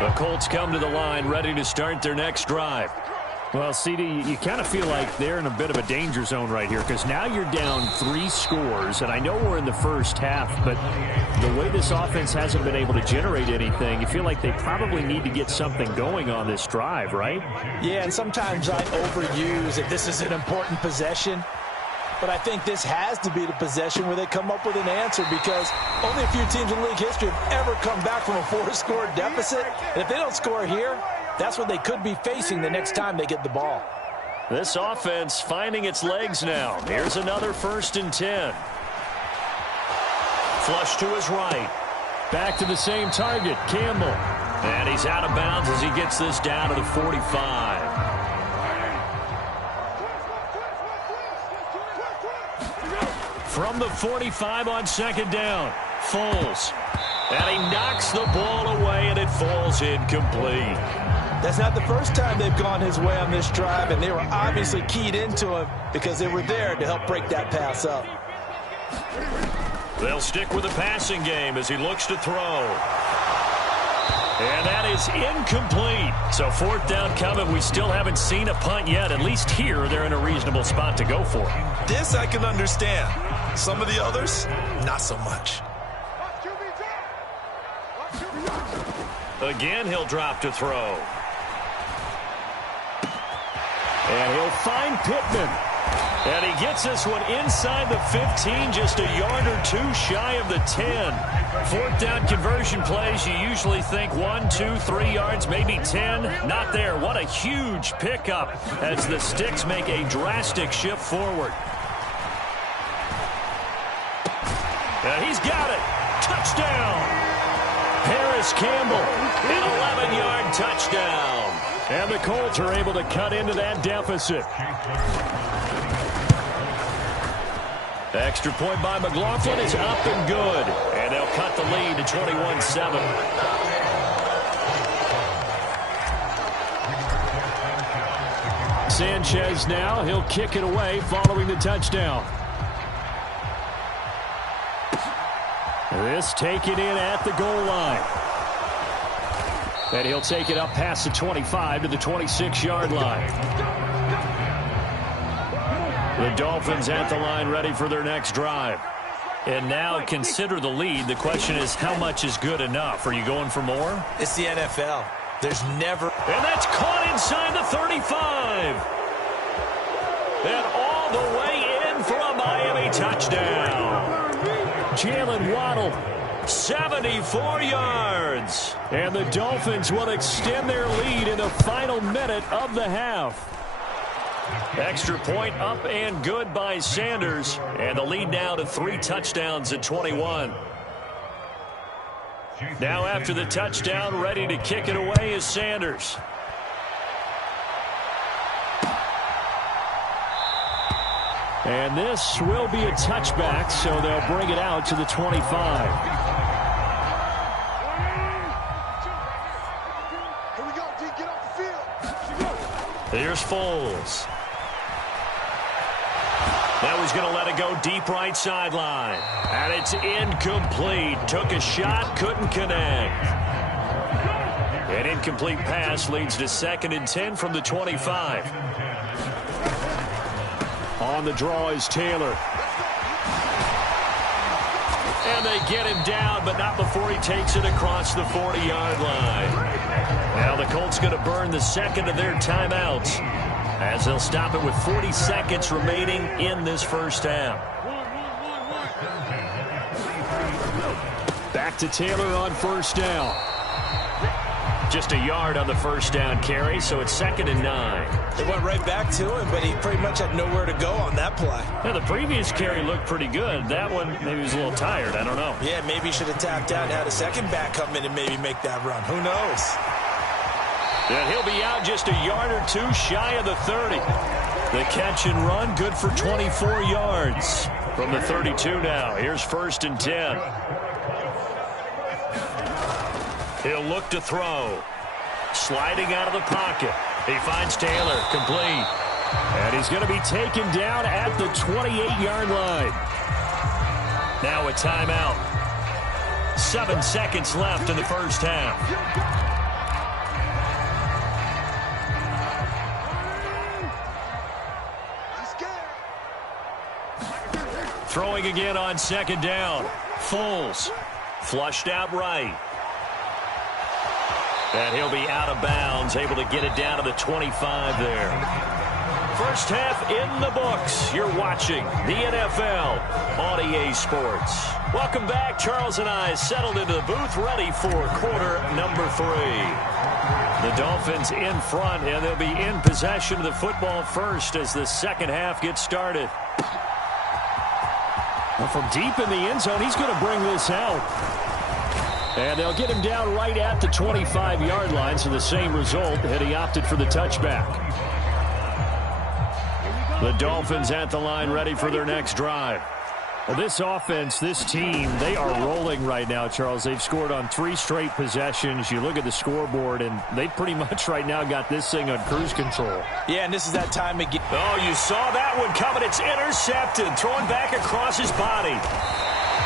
The Colts come to the line ready to start their next drive. Well, CD, you kind of feel like they're in a bit of a danger zone right here because now you're down 3 scores, and I know we're in the first half, but the way this offense hasn't been able to generate anything, you feel like they probably need to get something going on this drive, right? Yeah, and sometimes I overuse if this is an important possession, but I think this has to be the possession where they come up with an answer because only a few teams in league history have ever come back from a 4-score deficit, and if they don't score here, that's what they could be facing the next time they get the ball. This offense finding its legs now. Here's another 1st and 10. Flush to his right. Back to the same target, Campbell. And he's out of bounds as he gets this down to the 45. From the 45 on second down, Foles. And he knocks the ball away, and it falls incomplete. That's not the first time they've gone his way on this drive, and they were obviously keyed into him because they were there to help break that pass up. They'll stick with the passing game as he looks to throw. And that is incomplete. So 4th down coming. We still haven't seen a punt yet. At least here, they're in a reasonable spot to go for it. This I can understand. Some of the others, not so much. Again, he'll drop to throw. And he'll find Pittman. And he gets this one inside the 15, just a yard or two shy of the 10. Fourth down conversion plays, you usually think 1, 2, 3 yards, maybe 10. Not there. What a huge pickup as the Sticks make a drastic shift forward. And he's got it. Touchdown. Harris Campbell, an 11-yard touchdown. And the Colts are able to cut into that deficit. The extra point by McLaughlin is up and good. And they'll cut the lead to 21-7. Sanchez now, he'll kick it away following the touchdown. This taken in at the goal line. And he'll take it up past the 25 to the 26-yard line. The Dolphins at the line ready for their next drive. And now consider the lead. The question is, how much is good enough? Are you going for more? It's the NFL. There's never... And that's caught inside the 35. And all the way in for a Miami touchdown. Jalen Waddle, 74 yards. And the Dolphins will extend their lead in the final minute of the half. Extra point up and good by Sanders. And the lead now to 3 touchdowns at 21. Now after the touchdown, ready to kick it away is Sanders. And this will be a touchback, so they'll bring it out to the 25. Here we go, D, get off the field. Here's Foles. Now he's going to let it go deep right sideline. And it's incomplete. Took a shot, couldn't connect. An incomplete pass leads to 2nd and 10 from the 25. On the draw is Taylor. And they get him down, but not before he takes it across the 40-yard line. Now the Colts going to burn the second of their timeouts, as they'll stop it with 40 seconds remaining in this first half. Back to Taylor on first down. Just a yard on the first down carry, so it's 2nd and 9. They went right back to him, but he pretty much had nowhere to go on that play. Now, the previous carry looked pretty good. That one, maybe he was a little tired. I don't know. Yeah, maybe he should have tapped out and had a second back come in and maybe make that run. Who knows? And he'll be out just a yard or two shy of the 30. The catch and run, good for 24 yards. From the 32 now, here's 1st and 10. He'll look to throw. Sliding out of the pocket. He finds Taylor, complete. And he's going to be taken down at the 28-yard line. Now a timeout. 7 seconds left in the first half. Throwing again on 2nd down. Foles. Flushed out right. And he'll be out of bounds, able to get it down to the 25 there. First half in the books. You're watching the NFL on EA Sports. Welcome back. Charles and I settled into the booth, ready for quarter number 3. The Dolphins in front, and they'll be in possession of the football first as the second half gets started. Well, from deep in the end zone, he's going to bring this out. And they'll get him down right at the 25-yard line, so the same result had he opted for the touchback. The Dolphins at the line ready for their next drive. Well, this offense, this team, they are rolling right now, Charles. They've scored on 3 straight possessions. You look at the scoreboard, and they pretty much right now got this thing on cruise control. Yeah, and this is that time again. Oh, you saw that one coming. It's intercepted. Throwing back across his body.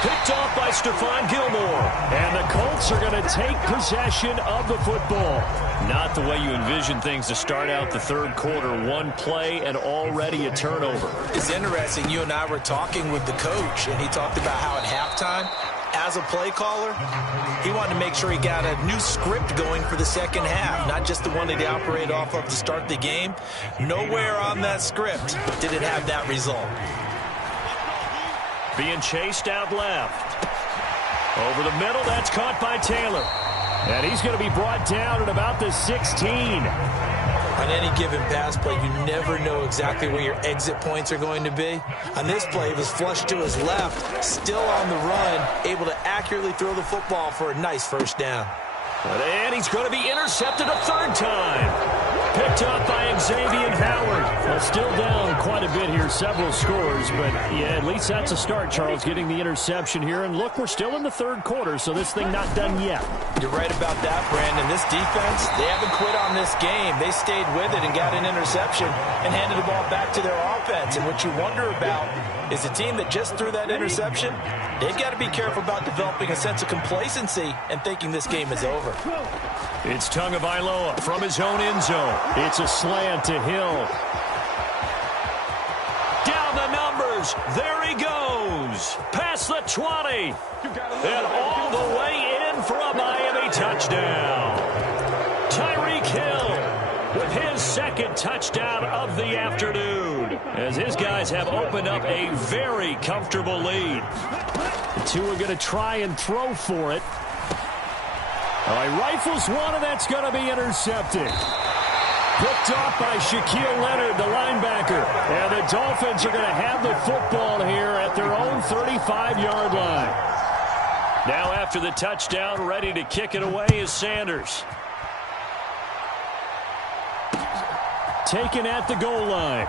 Picked off by Stephon Gilmore. And the Colts are going to take possession of the football. Not the way you envision things to start out the third quarter. One play and already a turnover. It's interesting. You and I were talking with the coach, and he talked about how at halftime, as a play caller, he wanted to make sure he got a new script going for the second half, not just the one that he operated off of to start the game. Nowhere on that script did it have that result. Being chased out left. Over the middle, that's caught by Taylor. And he's going to be brought down at about the 16. On any given pass play, you never know exactly where your exit points are going to be. On this play, it was flushed to his left, still on the run, able to accurately throw the football for a nice first down. And he's going to be intercepted a third time. Picked up by Xavier Howard. Well, still down quite a bit here, several scores, but yeah, at least that's a start, Charles, getting the interception here. And look, we're still in the third quarter, so this thing not done yet. You're right about that, Brandon. This defense, they haven't quit on this game. They stayed with it and got an interception and handed the ball back to their offense. And what you wonder about is a team that just threw that interception, they've got to be careful about developing a sense of complacency and thinking this game is over. It's Tagovailoa from his own end zone. It's a slant to Hill. Down the numbers. There he goes. Past the 20. And all the way in for a Miami touchdown. Tyreek Hill with his second touchdown of the afternoon, as his guys have opened up a very comfortable lead. The two are going to try and throw for it. He rifles one, and that's going to be intercepted. Picked off by Shaquille Leonard, the linebacker. And the Dolphins are going to have the football here at their own 35-yard line. Now after the touchdown, ready to kick it away is Sanders. Taken at the goal line.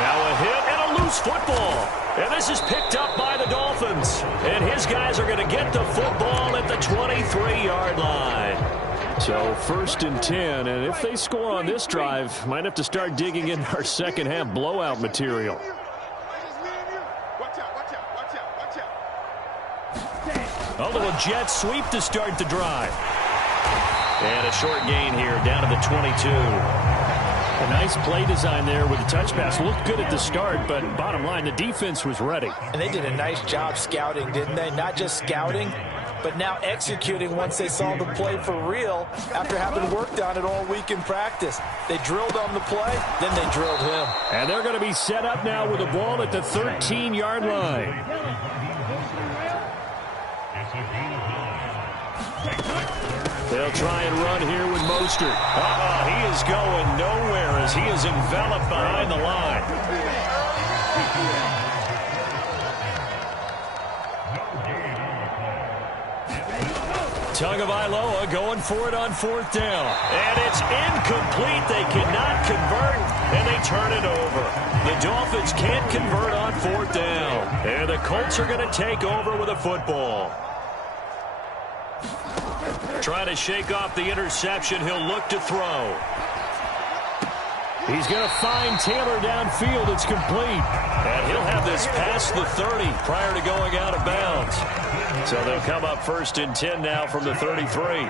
Now a hit and a loose football. And this is picked up by the Dolphins. And his guys are going to get the football at the 23-yard line. So 1st and 10. And if they score on this drive, might have to start digging in our second half blowout material. A little jet sweep to start the drive. And a short gain here down to the 22. A nice play design there with the touch pass. Looked good at the start, but bottom line, the defense was ready. And they did a nice job scouting, didn't they? Not just scouting, but now executing once they saw the play for real after having worked on it all week in practice. They drilled on the play, then they drilled him. And they're going to be set up now with the ball at the 13-yard line. They'll try and run here with Mostert. He is going nowhere as he is enveloped behind the line. Tagovailoa going for it on 4th down. And it's incomplete. They cannot convert, and they turn it over. The Dolphins can't convert on 4th down. And the Colts are going to take over with a football. Trying to shake off the interception. He'll look to throw. He's going to find Taylor downfield. It's complete. And he'll have this past the 30 prior to going out of bounds. So they'll come up 1st and 10 now from the 33.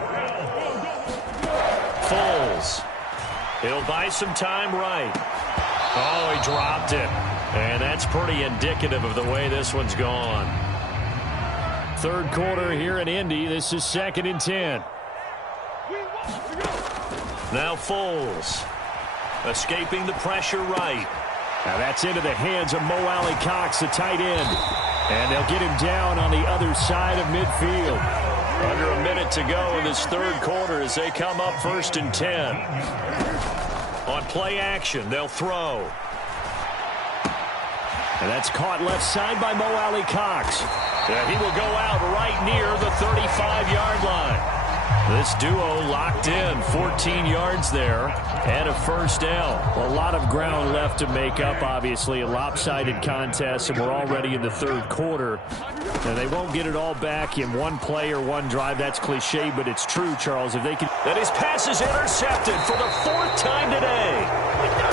Foles. He'll buy some time right. He dropped it. And that's pretty indicative of the way this one's gone. 3rd quarter here in Indy. This is 2nd and 10. Now Foles. Escaping the pressure right. Now that's into the hands of Mo Alley-Cox, the tight end. And they'll get him down on the other side of midfield. Under a minute to go in this 3rd quarter as they come up 1st and 10. On play action, they'll throw. And that's caught left side by Mo Alley-Cox. He will go out right near the 35-yard line. This duo locked in, 14 yards there, and a first down. A lot of ground left to make up, obviously, a lopsided contest, and we're already in the 3rd quarter. And they won't get it all back in one play or one drive. That's cliche, but it's true, Charles. If they can, that his pass is intercepted for the 4th time today.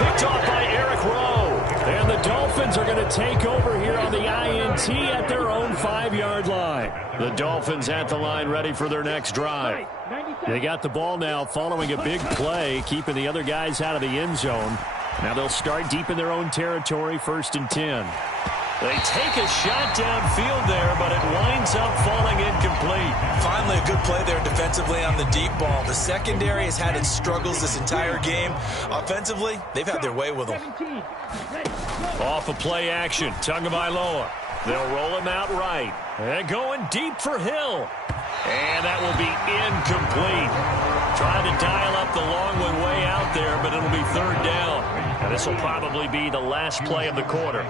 Picked off by Eric Rowe. And the Dolphins are going to take over here on the INT at their own 5-yard line. The Dolphins at the line ready for their next drive. They got the ball now following a big play, keeping the other guys out of the end zone. Now they'll start deep in their own territory, 1st and 10. They take a shot downfield there, but it winds up falling incomplete. Finally, a good play there defensively on the deep ball. The secondary has had its struggles this entire game. Offensively, they've had their way with them. Off of play action, Tagovailoa. They'll roll him out right. And going deep for Hill. And that will be incomplete. Trying to dial up the long one way out there, but it'll be third down. And this will probably be the last play of the quarter.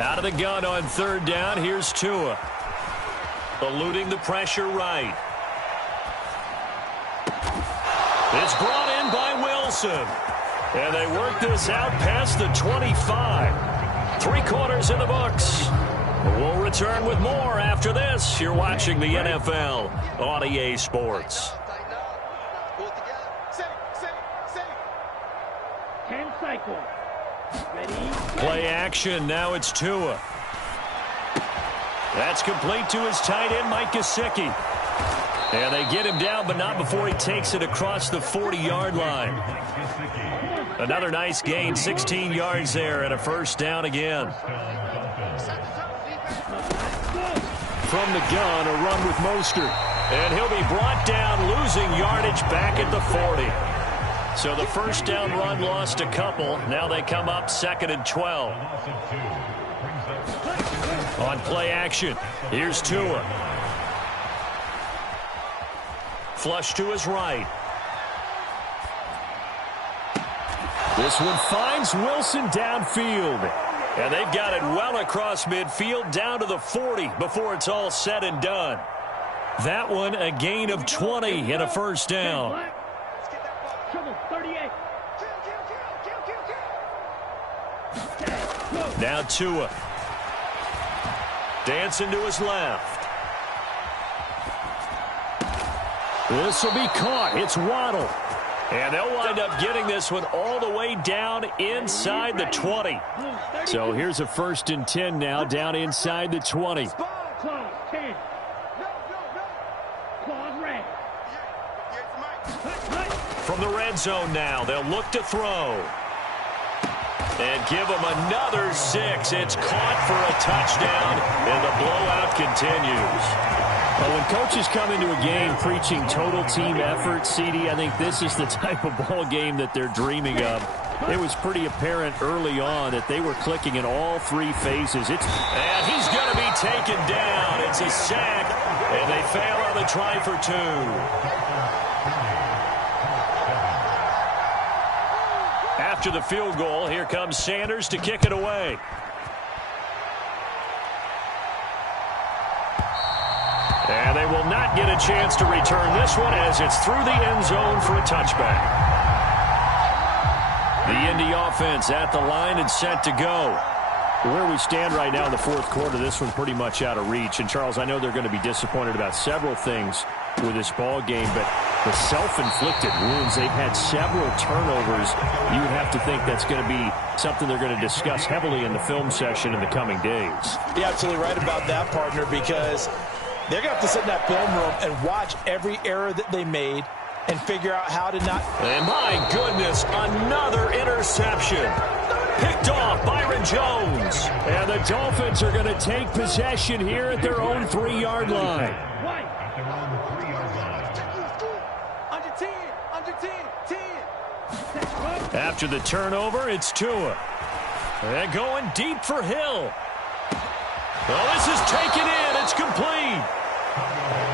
Out of the gun on third down, here's Tua. Eluding the pressure right. It's brought in by Wilson. And they work this out past the 25. 3 quarters in the books. We'll return with more after this. You're watching the NFL on EA Sports. 10 cycles. Ready? Play action. Now it's Tua. That's complete to his tight end, Mike Gesicki. And they get him down, but not before he takes it across the 40-yard line. Another nice gain, 16 yards there, and a first down again. From the gun, a run with Mostert. And he'll be brought down, losing yardage back at the 40. So the first down run lost a couple. Now they come up 2nd and 12. On play action, here's Tua. Flush to his right. This one finds Wilson downfield. And they've got it well across midfield down to the 40 before it's all said and done. That one a gain of 20 and a first down. Now Tua. Dancing to his left. This will be caught. It's Waddle. And they'll wind up getting this one all the way down inside the 20. So here's a 1st and 10 now down inside the 20. From the red zone now, they'll look to throw. And give them another 6. It's caught for a touchdown, and the blowout continues. Well, when coaches come into a game preaching total team effort, CD, I think this is the type of ball game that they're dreaming of. It was pretty apparent early on that they were clicking in all 3 phases. And he's going to be taken down. It's a sack, and they fail on the try for 2. After the field goal, here comes Sanders to kick it away. And they will not get a chance to return this one as it's through the end zone for a touchback. The Indy offense at the line and set to go. Where we stand right now in the 4th quarter, this one pretty much out of reach. And, Charles, I know they're going to be disappointed about several things with this ball game, but the self-inflicted wounds, they've had several turnovers. You would have to think that's going to be something they're going to discuss heavily in the film session in the coming days. You're absolutely right about that, partner, because they're going to have to sit in that film room and watch every error that they made and figure out how to not. And my goodness, another interception. Picked off Byron Jones. And the Dolphins are going to take possession here at their own 3-yard line. Under 10, under 10, 10. After the turnover, it's Tua. And going deep for Hill. Well, this is taken in. It's complete.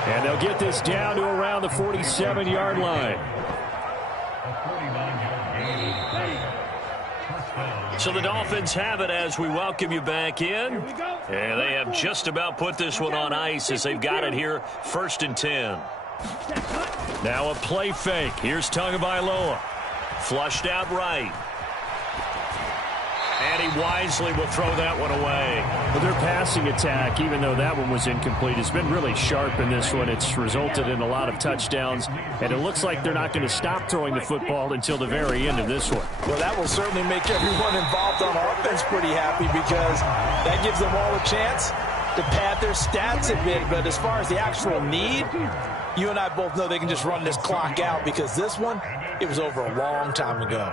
And they'll get this down to around the 47-yard line. So the Dolphins have it as we welcome you back in. And they have just about put this one on ice as they've got it here, 1st and 10. Now a play fake. Here's Tagovailoa. Flushed out right. And he wisely will throw that one away. Well, their passing attack, even though that one was incomplete, has been really sharp in this one. It's resulted in a lot of touchdowns, and it looks like they're not going to stop throwing the football until the very end of this one. Well, that will certainly make everyone involved on offense pretty happy because that gives them all a chance to pad their stats a bit. But as far as the actual need, you and I both know they can just run this clock out because this one, it was over a long time ago.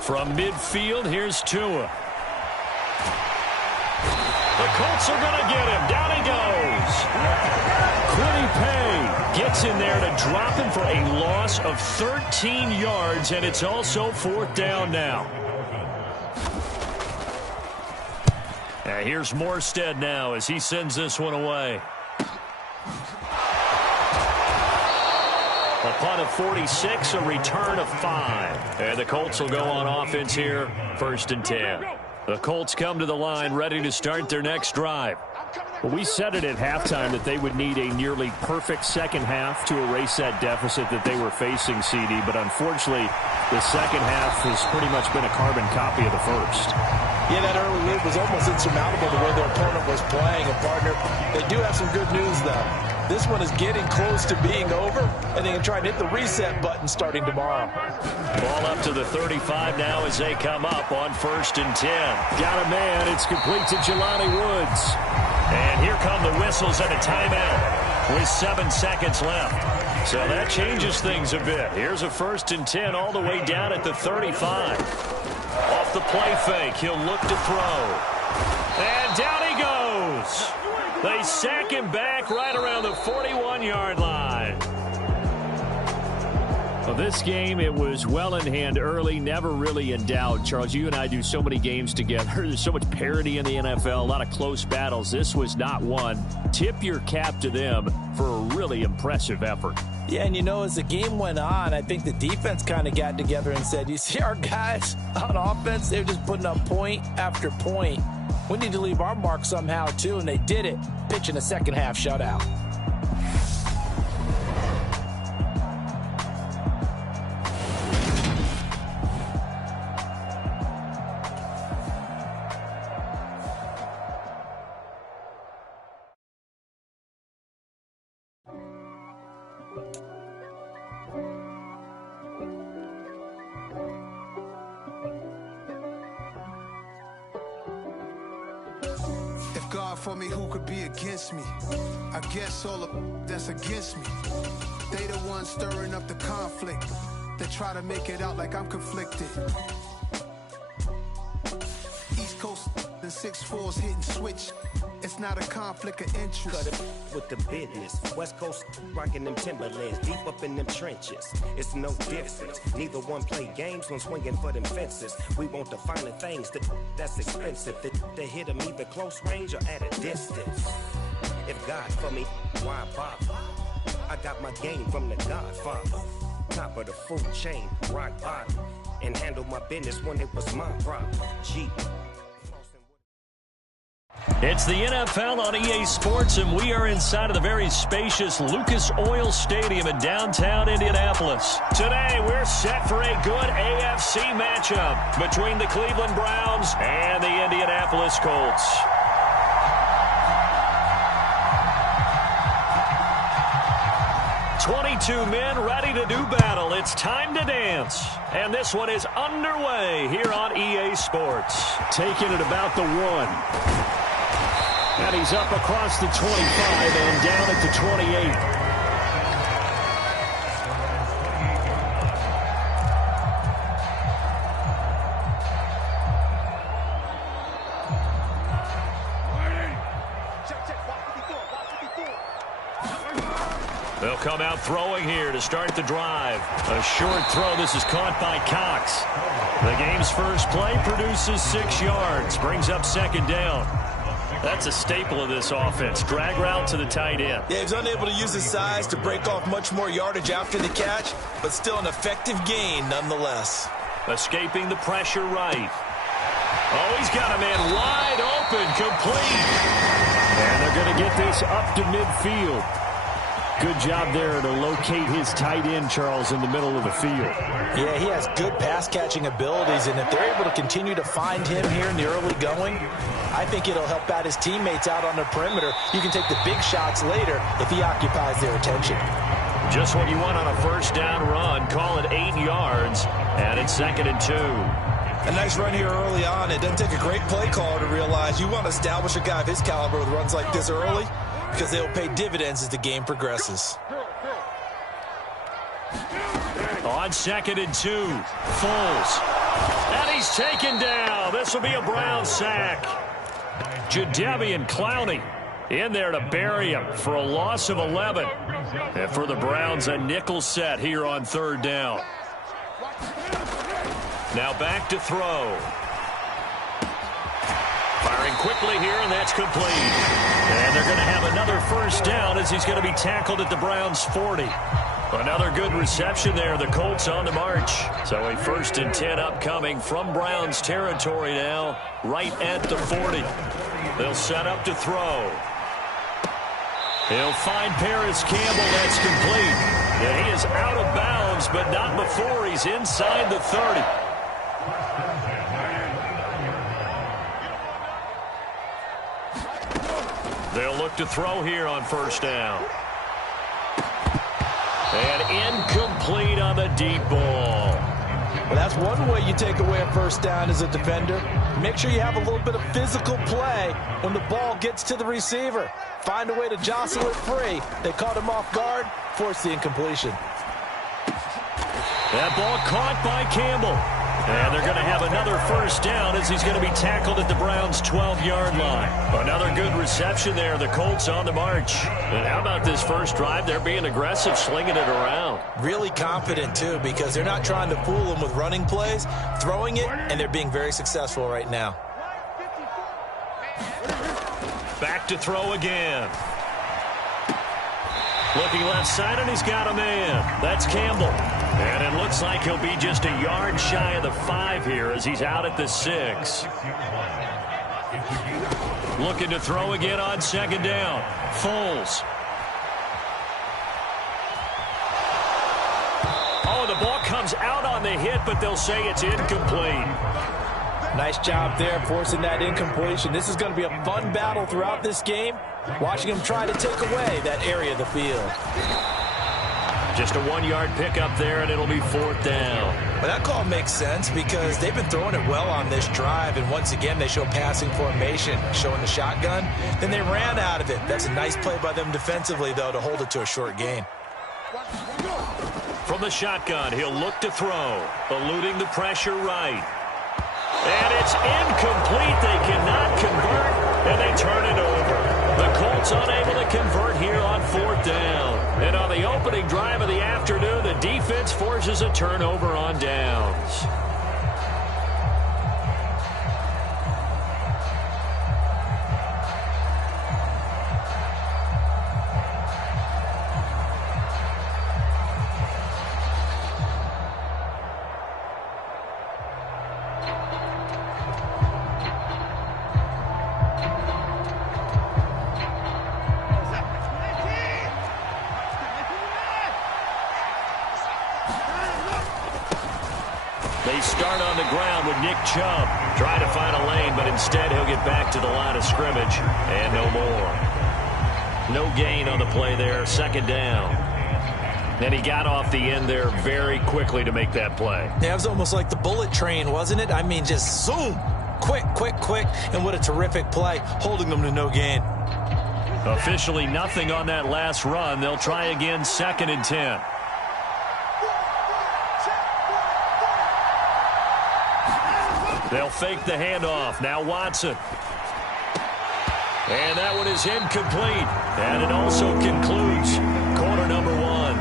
From midfield, here's Tua. The Colts are going to get him. Down he goes. Quiddy Pay gets in there to drop him for a loss of 13 yards, and it's also 4th down now. And here's Morstead now as he sends this one away. A punt of 46, a return of 5. And the Colts will go on offense here, 1st and 10. The Colts come to the line ready to start their next drive. Well, we said it at halftime that they would need a nearly perfect second half to erase that deficit that they were facing, CD. But unfortunately, the second half has pretty much been a carbon copy of the first. Yeah, that early lead was almost insurmountable the way their opponent was playing. And, partner, they do have some good news, though. This one is getting close to being over, and they can try and hit the reset button starting tomorrow. Ball up to the 35 now as they come up on 1st and 10. Got a man. It's complete to Jelani Woods. And here come the whistles and a timeout with 7 seconds left. So that changes things a bit. Here's a 1st and 10 all the way down at the 35. Off the play fake, he'll look to throw. And down he goes. They sack him back right around the 41-yard line. Well, this game, it was well in hand early, never really in doubt. Charles, you and I do so many games together. There's so much parity in the NFL, a lot of close battles. This was not one. Tip your cap to them for a really impressive effort. Yeah, and you know, as the game went on, I think the defense kind of got together and said, you see our guys on offense, they're just putting up point after point. We need to leave our mark somehow, too, and they did it, pitching a second-half shutout. For me, who could be against me? I guess all of that's against me. They the ones stirring up the conflict. They try to make it out like I'm conflicted. East Coast and 6'4's hitting switch. It's not a conflict of interest. Cut it with the business. West Coast rocking them Timberlands, deep up in them trenches. It's no difference. Neither one play games when swinging for them fences. We want the finer things that's expensive. They hit them either close range or at a distance. If God for me, why bother? I got my game from the Godfather. Top of the food chain, rock bottom. And handle my business when it was my problem. G. It's the NFL on EA Sports, and we are inside of the very spacious Lucas Oil Stadium in downtown Indianapolis. Today, we're set for a good AFC matchup between the Cleveland Browns and the Indianapolis Colts. "22 men ready to do battle. It's time to dance." And this one is underway here on EA Sports. Taking it about the 1. And he's up across the 25 and down at the 28. They'll come out throwing here to start the drive. A short throw. This is caught by Cox. The game's first play produces 6 yards. Brings up 2nd down. That's a staple of this offense. Drag route to the tight end. Yeah, he's unable to use his size to break off much more yardage after the catch, but still an effective gain nonetheless. Escaping the pressure right. Oh, he's got a man wide open, complete. And they're going to get this up to midfield. Good job there to locate his tight end, Charles, in the middle of the field. Yeah, he has good pass-catching abilities, and if they're able to continue to find him here in the early going, I think it'll help out his teammates out on the perimeter. You can take the big shots later if he occupies their attention. Just what you want on a first down run. Call it 8 yards, and it's 2nd and 2. A nice run here early on. It doesn't take a great play caller to realize you want to establish a guy of his caliber with runs like this early, because they'll pay dividends as the game progresses. On 2nd and 2, Foles. And he's taken down. This will be a Brown sack. Jadeveon Clowney in there to bury him for a loss of 11. And for the Browns, a nickel set here on 3rd down. Now back to throw. Firing quickly here, and that's complete. And they're going to have another 1st down as he's going to be tackled at the Browns' 40. Another good reception there. The Colts on the march. So a 1st and 10 upcoming from Browns territory now, right at the 40. They'll set up to throw. He'll find Paris Campbell. That's complete. And he is out of bounds, but not before he's inside the 30. They'll look to throw here on 1st down. And incomplete on the deep ball. Well, that's one way you take away a 1st down as a defender. Make sure you have a little bit of physical play when the ball gets to the receiver. Find a way to jostle it free. They caught him off guard, forced the incompletion. That ball caught by Campbell. And they're going to have another 1st down as he's going to be tackled at the Browns' 12-yard line. Another good reception there. The Colts on the march. And how about this first drive? They're being aggressive, slinging it around. Really confident, too, because they're not trying to fool them with running plays, throwing it, and they're being very successful right now. Back to throw again. Looking left side, and he's got a man. That's Campbell. And it looks like he'll be just a yard shy of the 5 here as he's out at the 6. Looking to throw again on 2nd down. Foles. Oh, the ball comes out on the hit, but they'll say it's incomplete. Nice job there forcing that incompletion. This is going to be a fun battle throughout this game. Watching him try to take away that area of the field. Just a 1-yard pickup there, and it'll be 4th down. But that call makes sense because they've been throwing it well on this drive, and once again they show passing formation, showing the shotgun. Then they ran out of it. That's a nice play by them defensively, though, to hold it to a short gain. From the shotgun, he'll look to throw, eluding the pressure right. And it's incomplete. They cannot convert, and they turn it over. The Colts unable to convert here on 4th down. And on the opening drive of the afternoon, the defense forces a turnover on downs. They start on the ground with Nick Chubb trying to find a lane, but instead he'll get back to the line of scrimmage and no more. No gain on the play there, 2nd down. And he got off the end there very quickly to make that play. Yeah, it was almost like the bullet train, wasn't it? I mean, just zoom, quick, quick, quick, and what a terrific play, holding them to no gain. Officially nothing on that last run. They'll try again, 2nd and 10. They'll fake the handoff. Now Watson. And that one is incomplete. And it also concludes quarter number 1.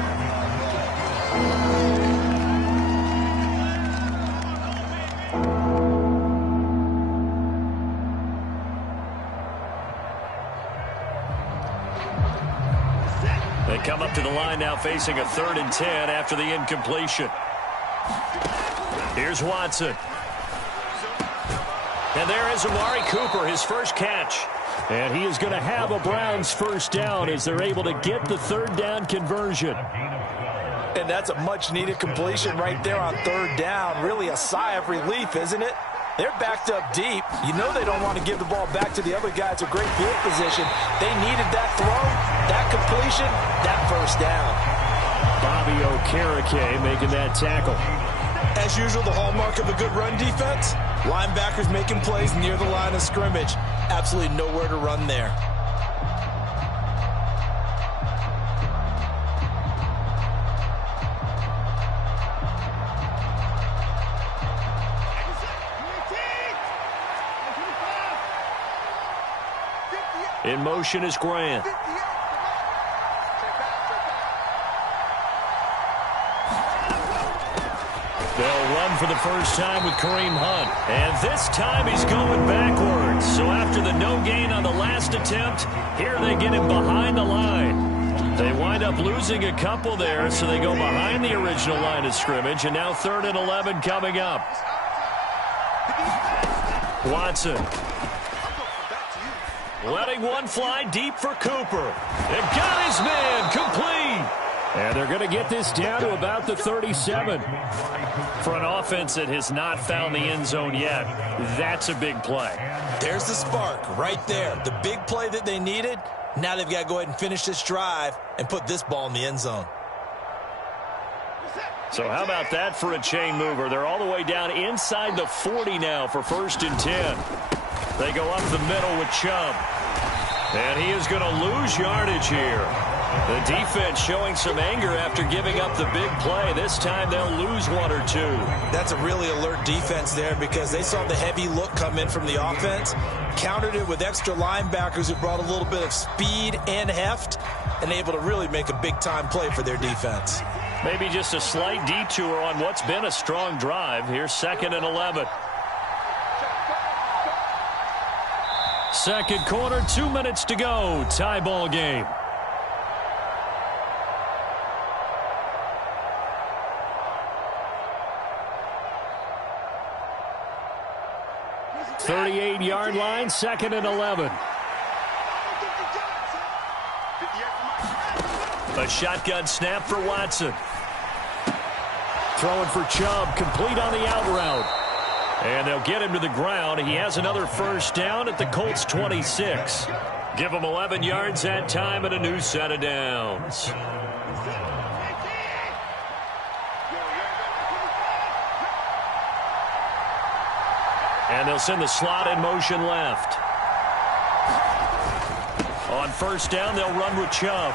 They come up to the line now facing a 3rd and 10 after the incompletion. Here's Watson. And there is Amari Cooper, his first catch. And he is going to have a Browns 1st down as they're able to get the 3rd down conversion. And that's a much-needed completion right there on 3rd down. Really a sigh of relief, isn't it? They're backed up deep. You know they don't want to give the ball back to the other guys. A great field position. They needed that throw, that completion, that 1st down. Bobby Okereke making that tackle. As usual, the hallmark of a good run defense, linebackers making plays near the line of scrimmage. Absolutely nowhere to run there. In motion is Grant. They'll run for the first time with Kareem Hunt. And this time he's going backwards. So after the no gain on the last attempt, here they get him behind the line. They wind up losing a couple there, so they go behind the original line of scrimmage. And now 3rd and 11 coming up. Watson. Letting one fly deep for Cooper. It got his man complete. And they're going to get this down to about the 37. For an offense that has not found the end zone yet, that's a big play. There's the spark right there. The big play that they needed. Now they've got to go ahead and finish this drive and put this ball in the end zone. So how about that for a chain mover? They're all the way down inside the 40 now for 1st and 10. They go up the middle with Chubb. And he is going to lose yardage here. The defense showing some anger after giving up the big play. This time they'll lose 1 or 2. That's a really alert defense there because they saw the heavy look come in from the offense, countered it with extra linebackers who brought a little bit of speed and heft, and able to really make a big-time play for their defense. Maybe just a slight detour on what's been a strong drive. Here's 2nd and 11. Second quarter, 2 minutes to go. Tie ball game. .38-yard line, 2nd and 11. A shotgun snap for Watson. Throwing for Chubb, complete on the out route. And they'll get him to the ground. He has another first down at the Colts 26. Give him 11 yards that time and a new set of downs. And they'll send the slot in motion left. On first down, they'll run with Chubb.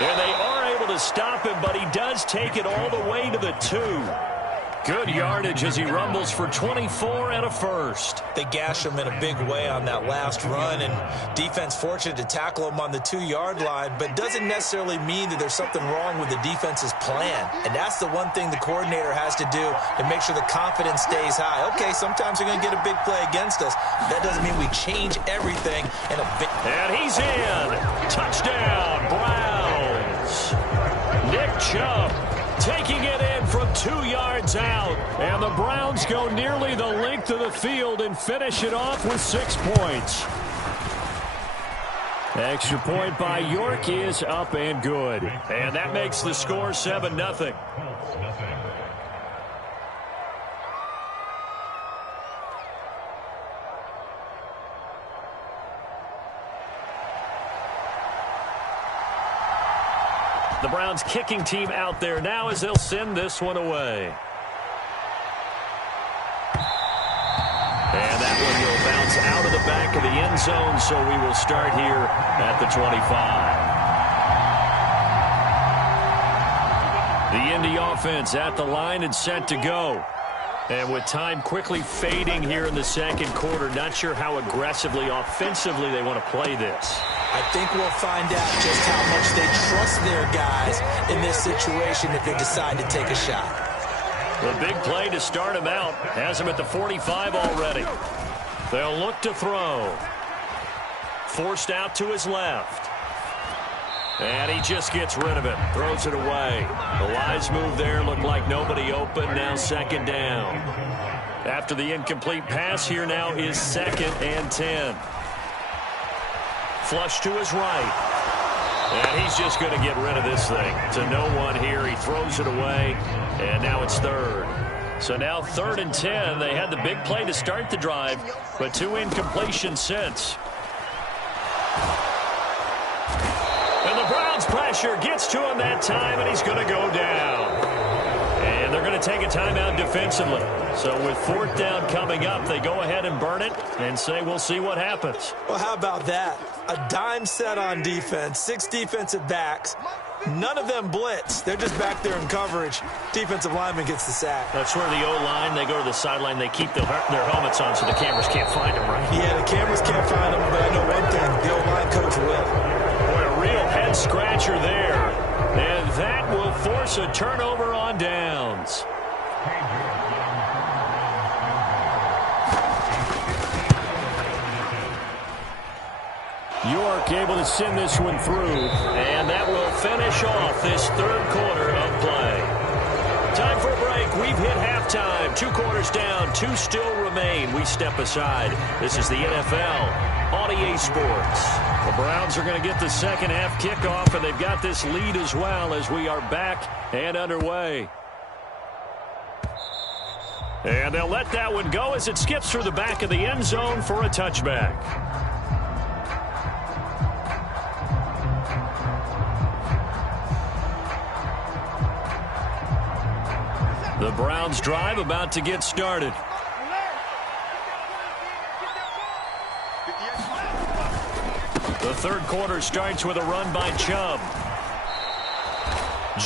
And they are able to stop him, but he does take it all the way to the 2. Good yardage as he rumbles for 24 and a first. They gash him in a big way on that last run, and defense fortunate to tackle him on the 2-yard line, but doesn't necessarily mean that there's something wrong with the defense's plan. And that's the one thing the coordinator has to do to make sure the confidence stays high. Okay, sometimes they're going to get a big play against us. That doesn't mean we change everything in a big... And he's in. Touchdown, Browns. Nick Chubb taking it in from 2 yards out. And the Browns go nearly the length of the field and finish it off with 6 points. Extra point by York is up and good. And that makes the score 7-0. The Browns kicking team out there now as they'll send this one away. And that one will bounce out of the back of the end zone, so we will start here at the 25. The Indy offense at the line and set to go. And with time quickly fading here in the second quarter, not sure how aggressively, offensively they want to play this. I think we'll find out just how much they trust their guys in this situation if they decide to take a shot. The big play to start him out has him at the 45 already. They'll look to throw. Forced out to his left. And he just gets rid of it. Throws it away. The wise move there. Looked like nobody open. Now 2nd down. After the incomplete pass, here now is 2nd and 10. Flush to his right. And he's just going to get rid of this thing. To no one here. He throws it away. And now it's 3rd. So now 3rd and 10. They had the big play to start the drive, but 2 incompletions since. And the Browns pressure gets to him that time, and he's going to go down. And they're going to take a timeout defensively. So with 4th down coming up, they go ahead and burn it and say we'll see what happens. Well, how about that? A dime set on defense, 6 defensive backs. None of them blitz. They're just back there in coverage. Defensive lineman gets the sack. That's where the O-line, they go to the sideline, they keep their helmets on so the cameras can't find them, right? Yeah, the cameras can't find them, but I know one thing, the O-line coach will. Boy, a real head-scratcher there. And that will force a turnover on downs. York able to send this one through, and that will finish off this third quarter of play. Time for a break. We've hit halftime. 2 quarters down, 2 still remain. We step aside. This is the NFL on EA Sports. The Browns are going to get the second half kickoff, and they've got this lead as well as we are back and underway. And they'll let that one go as it skips through the back of the end zone for a touchback. The Browns drive about to get started. The third quarter starts with a run by Chubb.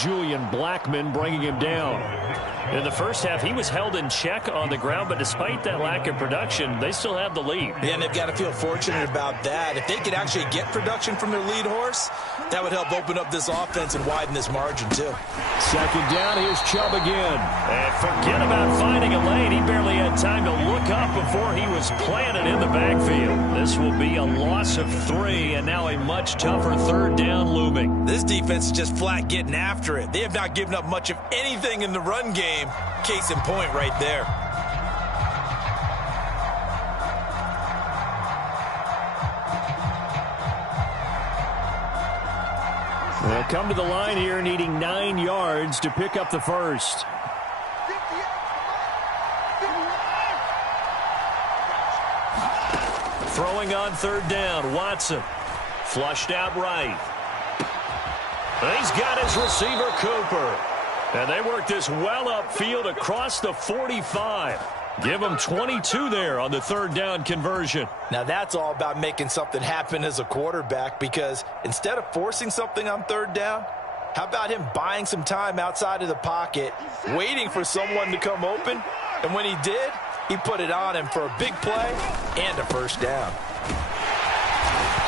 Julian Blackmon bringing him down. In the first half, he was held in check on the ground, but despite that lack of production, they still have the lead. Yeah, and they've got to feel fortunate about that. If they could actually get production from their lead horse, that would help open up this offense and widen this margin, too. Second down, here's Chubb again. And forget about finding a lane. He barely had time to look up before he was planted in the backfield. This will be a loss of 3, and now a much tougher third down looming. This defense is just flat getting after it. They have not given up much of anything in the run game. Case in point right there. They'll come to the line here needing 9 yards to pick up the first. Throwing on third down, Watson. Flushed out right. He's got his receiver, Cooper. And they work this well upfield across the 45. Give them 22 there on the third down conversion. Now that's all about making something happen as a quarterback, because instead of forcing something on third down, how about him buying some time outside of the pocket, waiting for someone to come open, and when he did, he put it on him for a big play and a first down.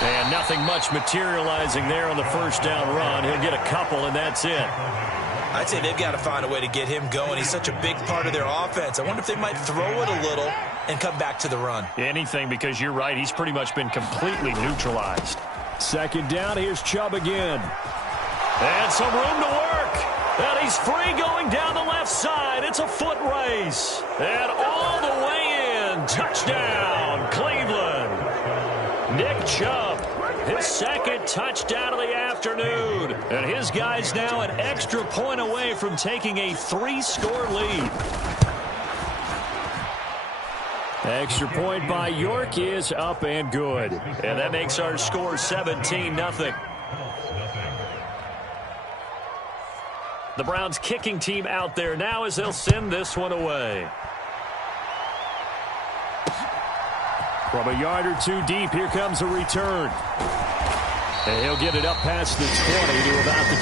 And nothing much materializing there on the first down run. He'll get a couple, and that's it. I'd say they've got to find a way to get him going. He's such a big part of their offense. I wonder if they might throw it a little and come back to the run. Anything, because you're right. He's pretty much been completely neutralized. Second down, here's Chubb again. And some room to work. And he's free going down the left side. It's a foot race. And all the way in. Touchdown, Cleveland. Nick Chubb, his second touchdown of the afternoon. And his guys now an extra point away from taking a 3-score lead. Extra point by York is up and good. And that makes our score 17-0. The Browns kicking team out there now as they'll send this one away. From a yard or two deep, here comes a return. And he'll get it up past the 20 to about the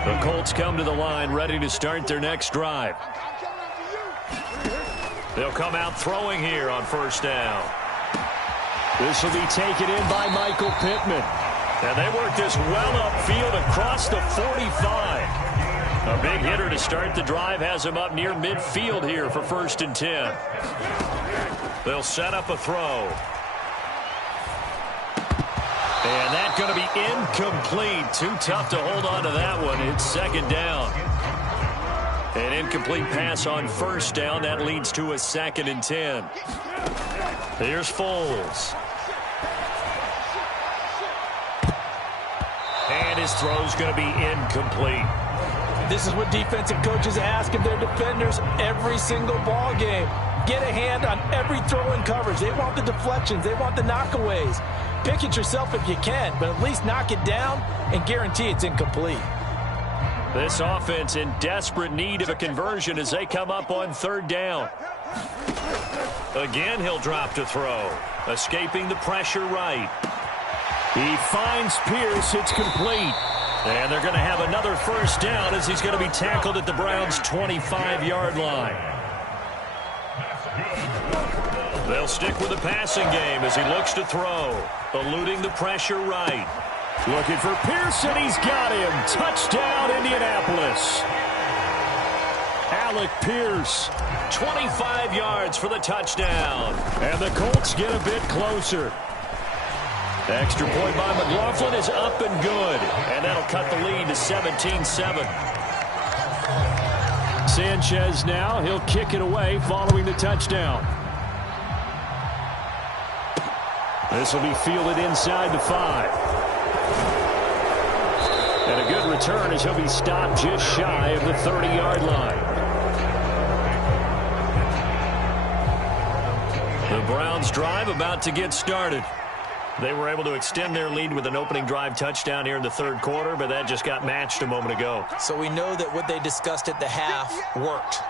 22. The Colts come to the line, ready to start their next drive. They'll come out throwing here on first down. This will be taken in by Michael Pittman. And they work this well upfield across the 45. A big hitter to start the drive has him up near midfield here for 1st and 10. They'll set up a throw. And that's going to be incomplete. Too tough to hold on to that one. It's second down. An incomplete pass on first down. That leads to a 2nd and 10. Here's Foles. And his throw's going to be incomplete. This is what defensive coaches ask of their defenders every single ball game. Get a hand on every throw in coverage. They want the deflections. They want the knockaways. Pick it yourself if you can, but at least knock it down and guarantee it's incomplete. This offense in desperate need of a conversion as they come up on third down. Again, he'll drop to throw. Escaping the pressure right. He finds Pierce. It's complete. And they're going to have another first down as he's going to be tackled at the Browns' 25-yard line. They'll stick with the passing game as he looks to throw. Eluding the pressure right. Looking for Pearson. He's got him. Touchdown, Indianapolis. Alec Pierce. 25 yards for the touchdown. And the Colts get a bit closer. The extra point by McLaughlin is up and good. And that'll cut the lead to 17-7. Sanchez now. He'll kick it away following the touchdown. This will be fielded inside the 5. And a good return as he'll be stopped just shy of the 30-yard line. The Browns drive about to get started. They were able to extend their lead with an opening drive touchdown here in the third quarter, but that just got matched a moment ago. So we know that what they discussed at the half worked.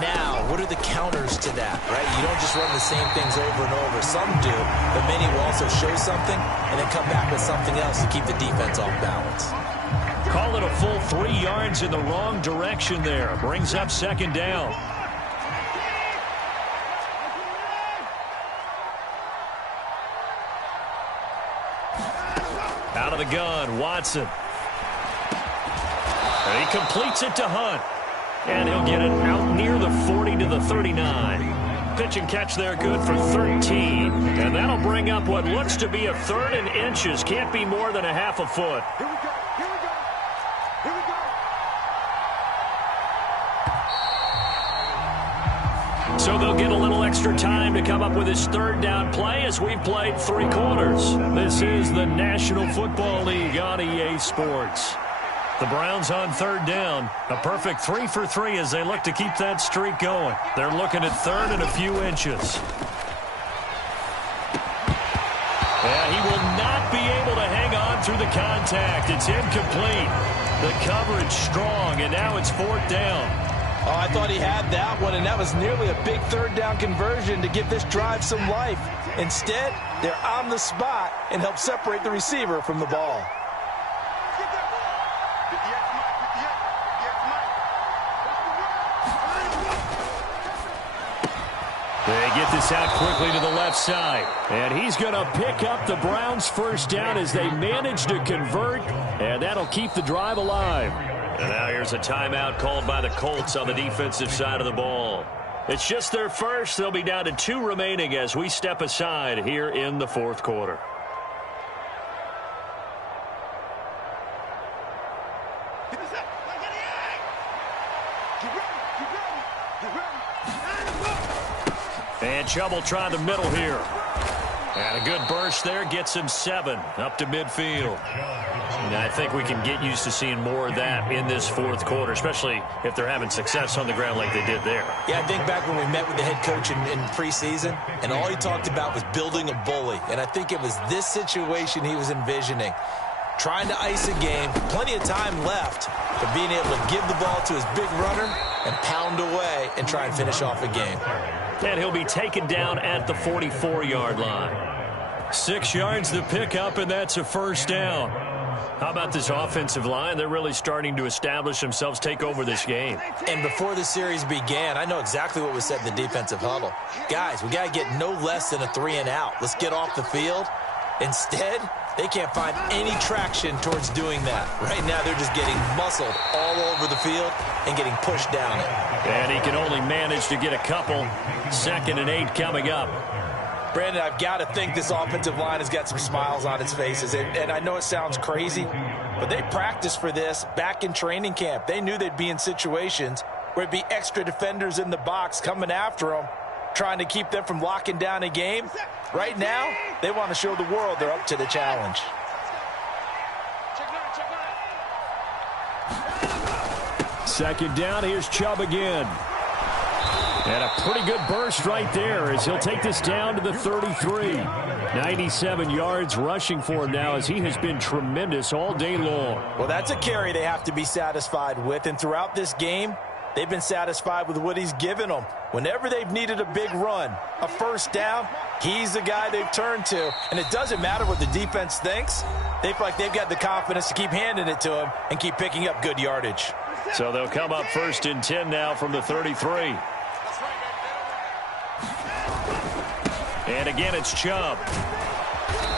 Now, what are the counters to that, right? You don't just run the same things over and over. Some do, but many will also show something and then come back with something else to keep the defense off balance. Call it a full 3 yards in the wrong direction there. Brings up second down. Out of the gun, Watson. And he completes it to Hunt. And he'll get it out near the 40 to the 39. Pitch and catch there good for 13. And that'll bring up what looks to be a third and inches. Can't be more than a half a foot. Here we go. Here we go. Here we go. So they'll get a little extra time to come up with his third down play as we've played 3 quarters. This is the National Football League on EA Sports. The Browns on third down. A perfect 3 for 3 as they look to keep that streak going. They're looking at third and a few inches. Yeah, he will not be able to hang on through the contact. It's incomplete. The coverage strong, and now it's 4th down. Oh, I thought he had that one, and that was nearly a big third down conversion to give this drive some life. Instead, they're on the spot and help separate the receiver from the ball. They get this out quickly to the left side. And he's going to pick up the Browns' first down as they manage to convert. And that'll keep the drive alive. And now here's a timeout called by the Colts on the defensive side of the ball. It's just their first. They'll be down to 2 remaining as we step aside here in the fourth quarter. And Chubb will try the middle here. And a good burst there gets him 7 up to midfield. And I think we can get used to seeing more of that in this fourth quarter, especially if they're having success on the ground like they did there. Yeah, I think back when we met with the head coach in preseason, and all he talked about was building a bully. And I think it was this situation he was envisioning. Trying to ice a game, plenty of time left, but being able to give the ball to his big runner and pound away and try and finish off a game. And he'll be taken down at the 44-yard line. 6 yards to pick up, and that's a first down. How about this offensive line? They're really starting to establish themselves, take over this game. And before the series began, I know exactly what was said in the defensive huddle. Guys, we got to get no less than a 3 and out. Let's get off the field. Instead, they can't find any traction towards doing that. Right now, they're just getting muscled all over the field and getting pushed down it. And he can only manage to get a couple. 2nd and 8 coming up. Brandon, I've got to think this offensive line has got some smiles on its faces. And I know it sounds crazy, but they practiced for this back in training camp. They knew they'd be in situations where it'd be extra defenders in the box coming after them, trying to keep them from locking down a game. Right now, they want to show the world they're up to the challenge. Second down, here's Chubb again. And a pretty good burst right there as he'll take this down to the 33. 97 yards rushing for him now as he has been tremendous all day long. Well, that's a carry they have to be satisfied with. And throughout this game, They've been satisfied with what he's given them. Whenever they've needed a big run, a first down, he's the guy they've turned to. And it doesn't matter what the defense thinks. They feel like they've got the confidence to keep handing it to him and keep picking up good yardage. So they'll come up 1st and 10 now from the 33. And again, it's Chubb.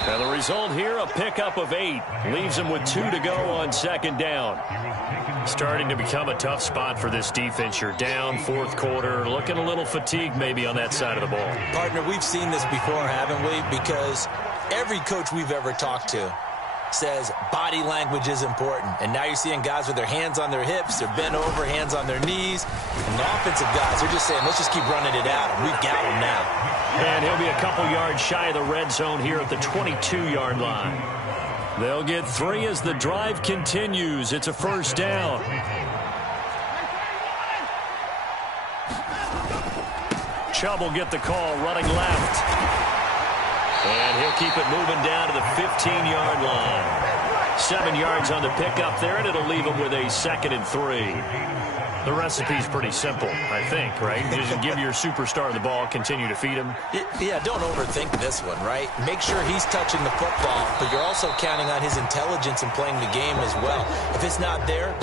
And the result here, a pickup of 8. Leaves him with 2 to go on 2nd down. Starting to become a tough spot for this defense. You're down 4th quarter, looking a little fatigued maybe on that side of the ball. Partner, we've seen this before, haven't we? Because every coach we've ever talked to says body language is important. And now you're seeing guys with their hands on their hips, they're bent over, hands on their knees. And the offensive guys are just saying, let's just keep running it out. And we've got them now. And he'll be a couple yards shy of the red zone here at the 22-yard line. They'll get 3 as the drive continues. It's a 1st down. Chubb will get the call running left. And he'll keep it moving down to the 15-yard line. 7 yards on the pickup there, and it'll leave him with a 2nd and 3. The recipe's pretty simple, I think, right? You just give your superstar the ball, continue to feed him. Yeah, don't overthink this one, right? Make sure he's touching the football, but you're also counting on his intelligence in playing the game as well. If it's not there,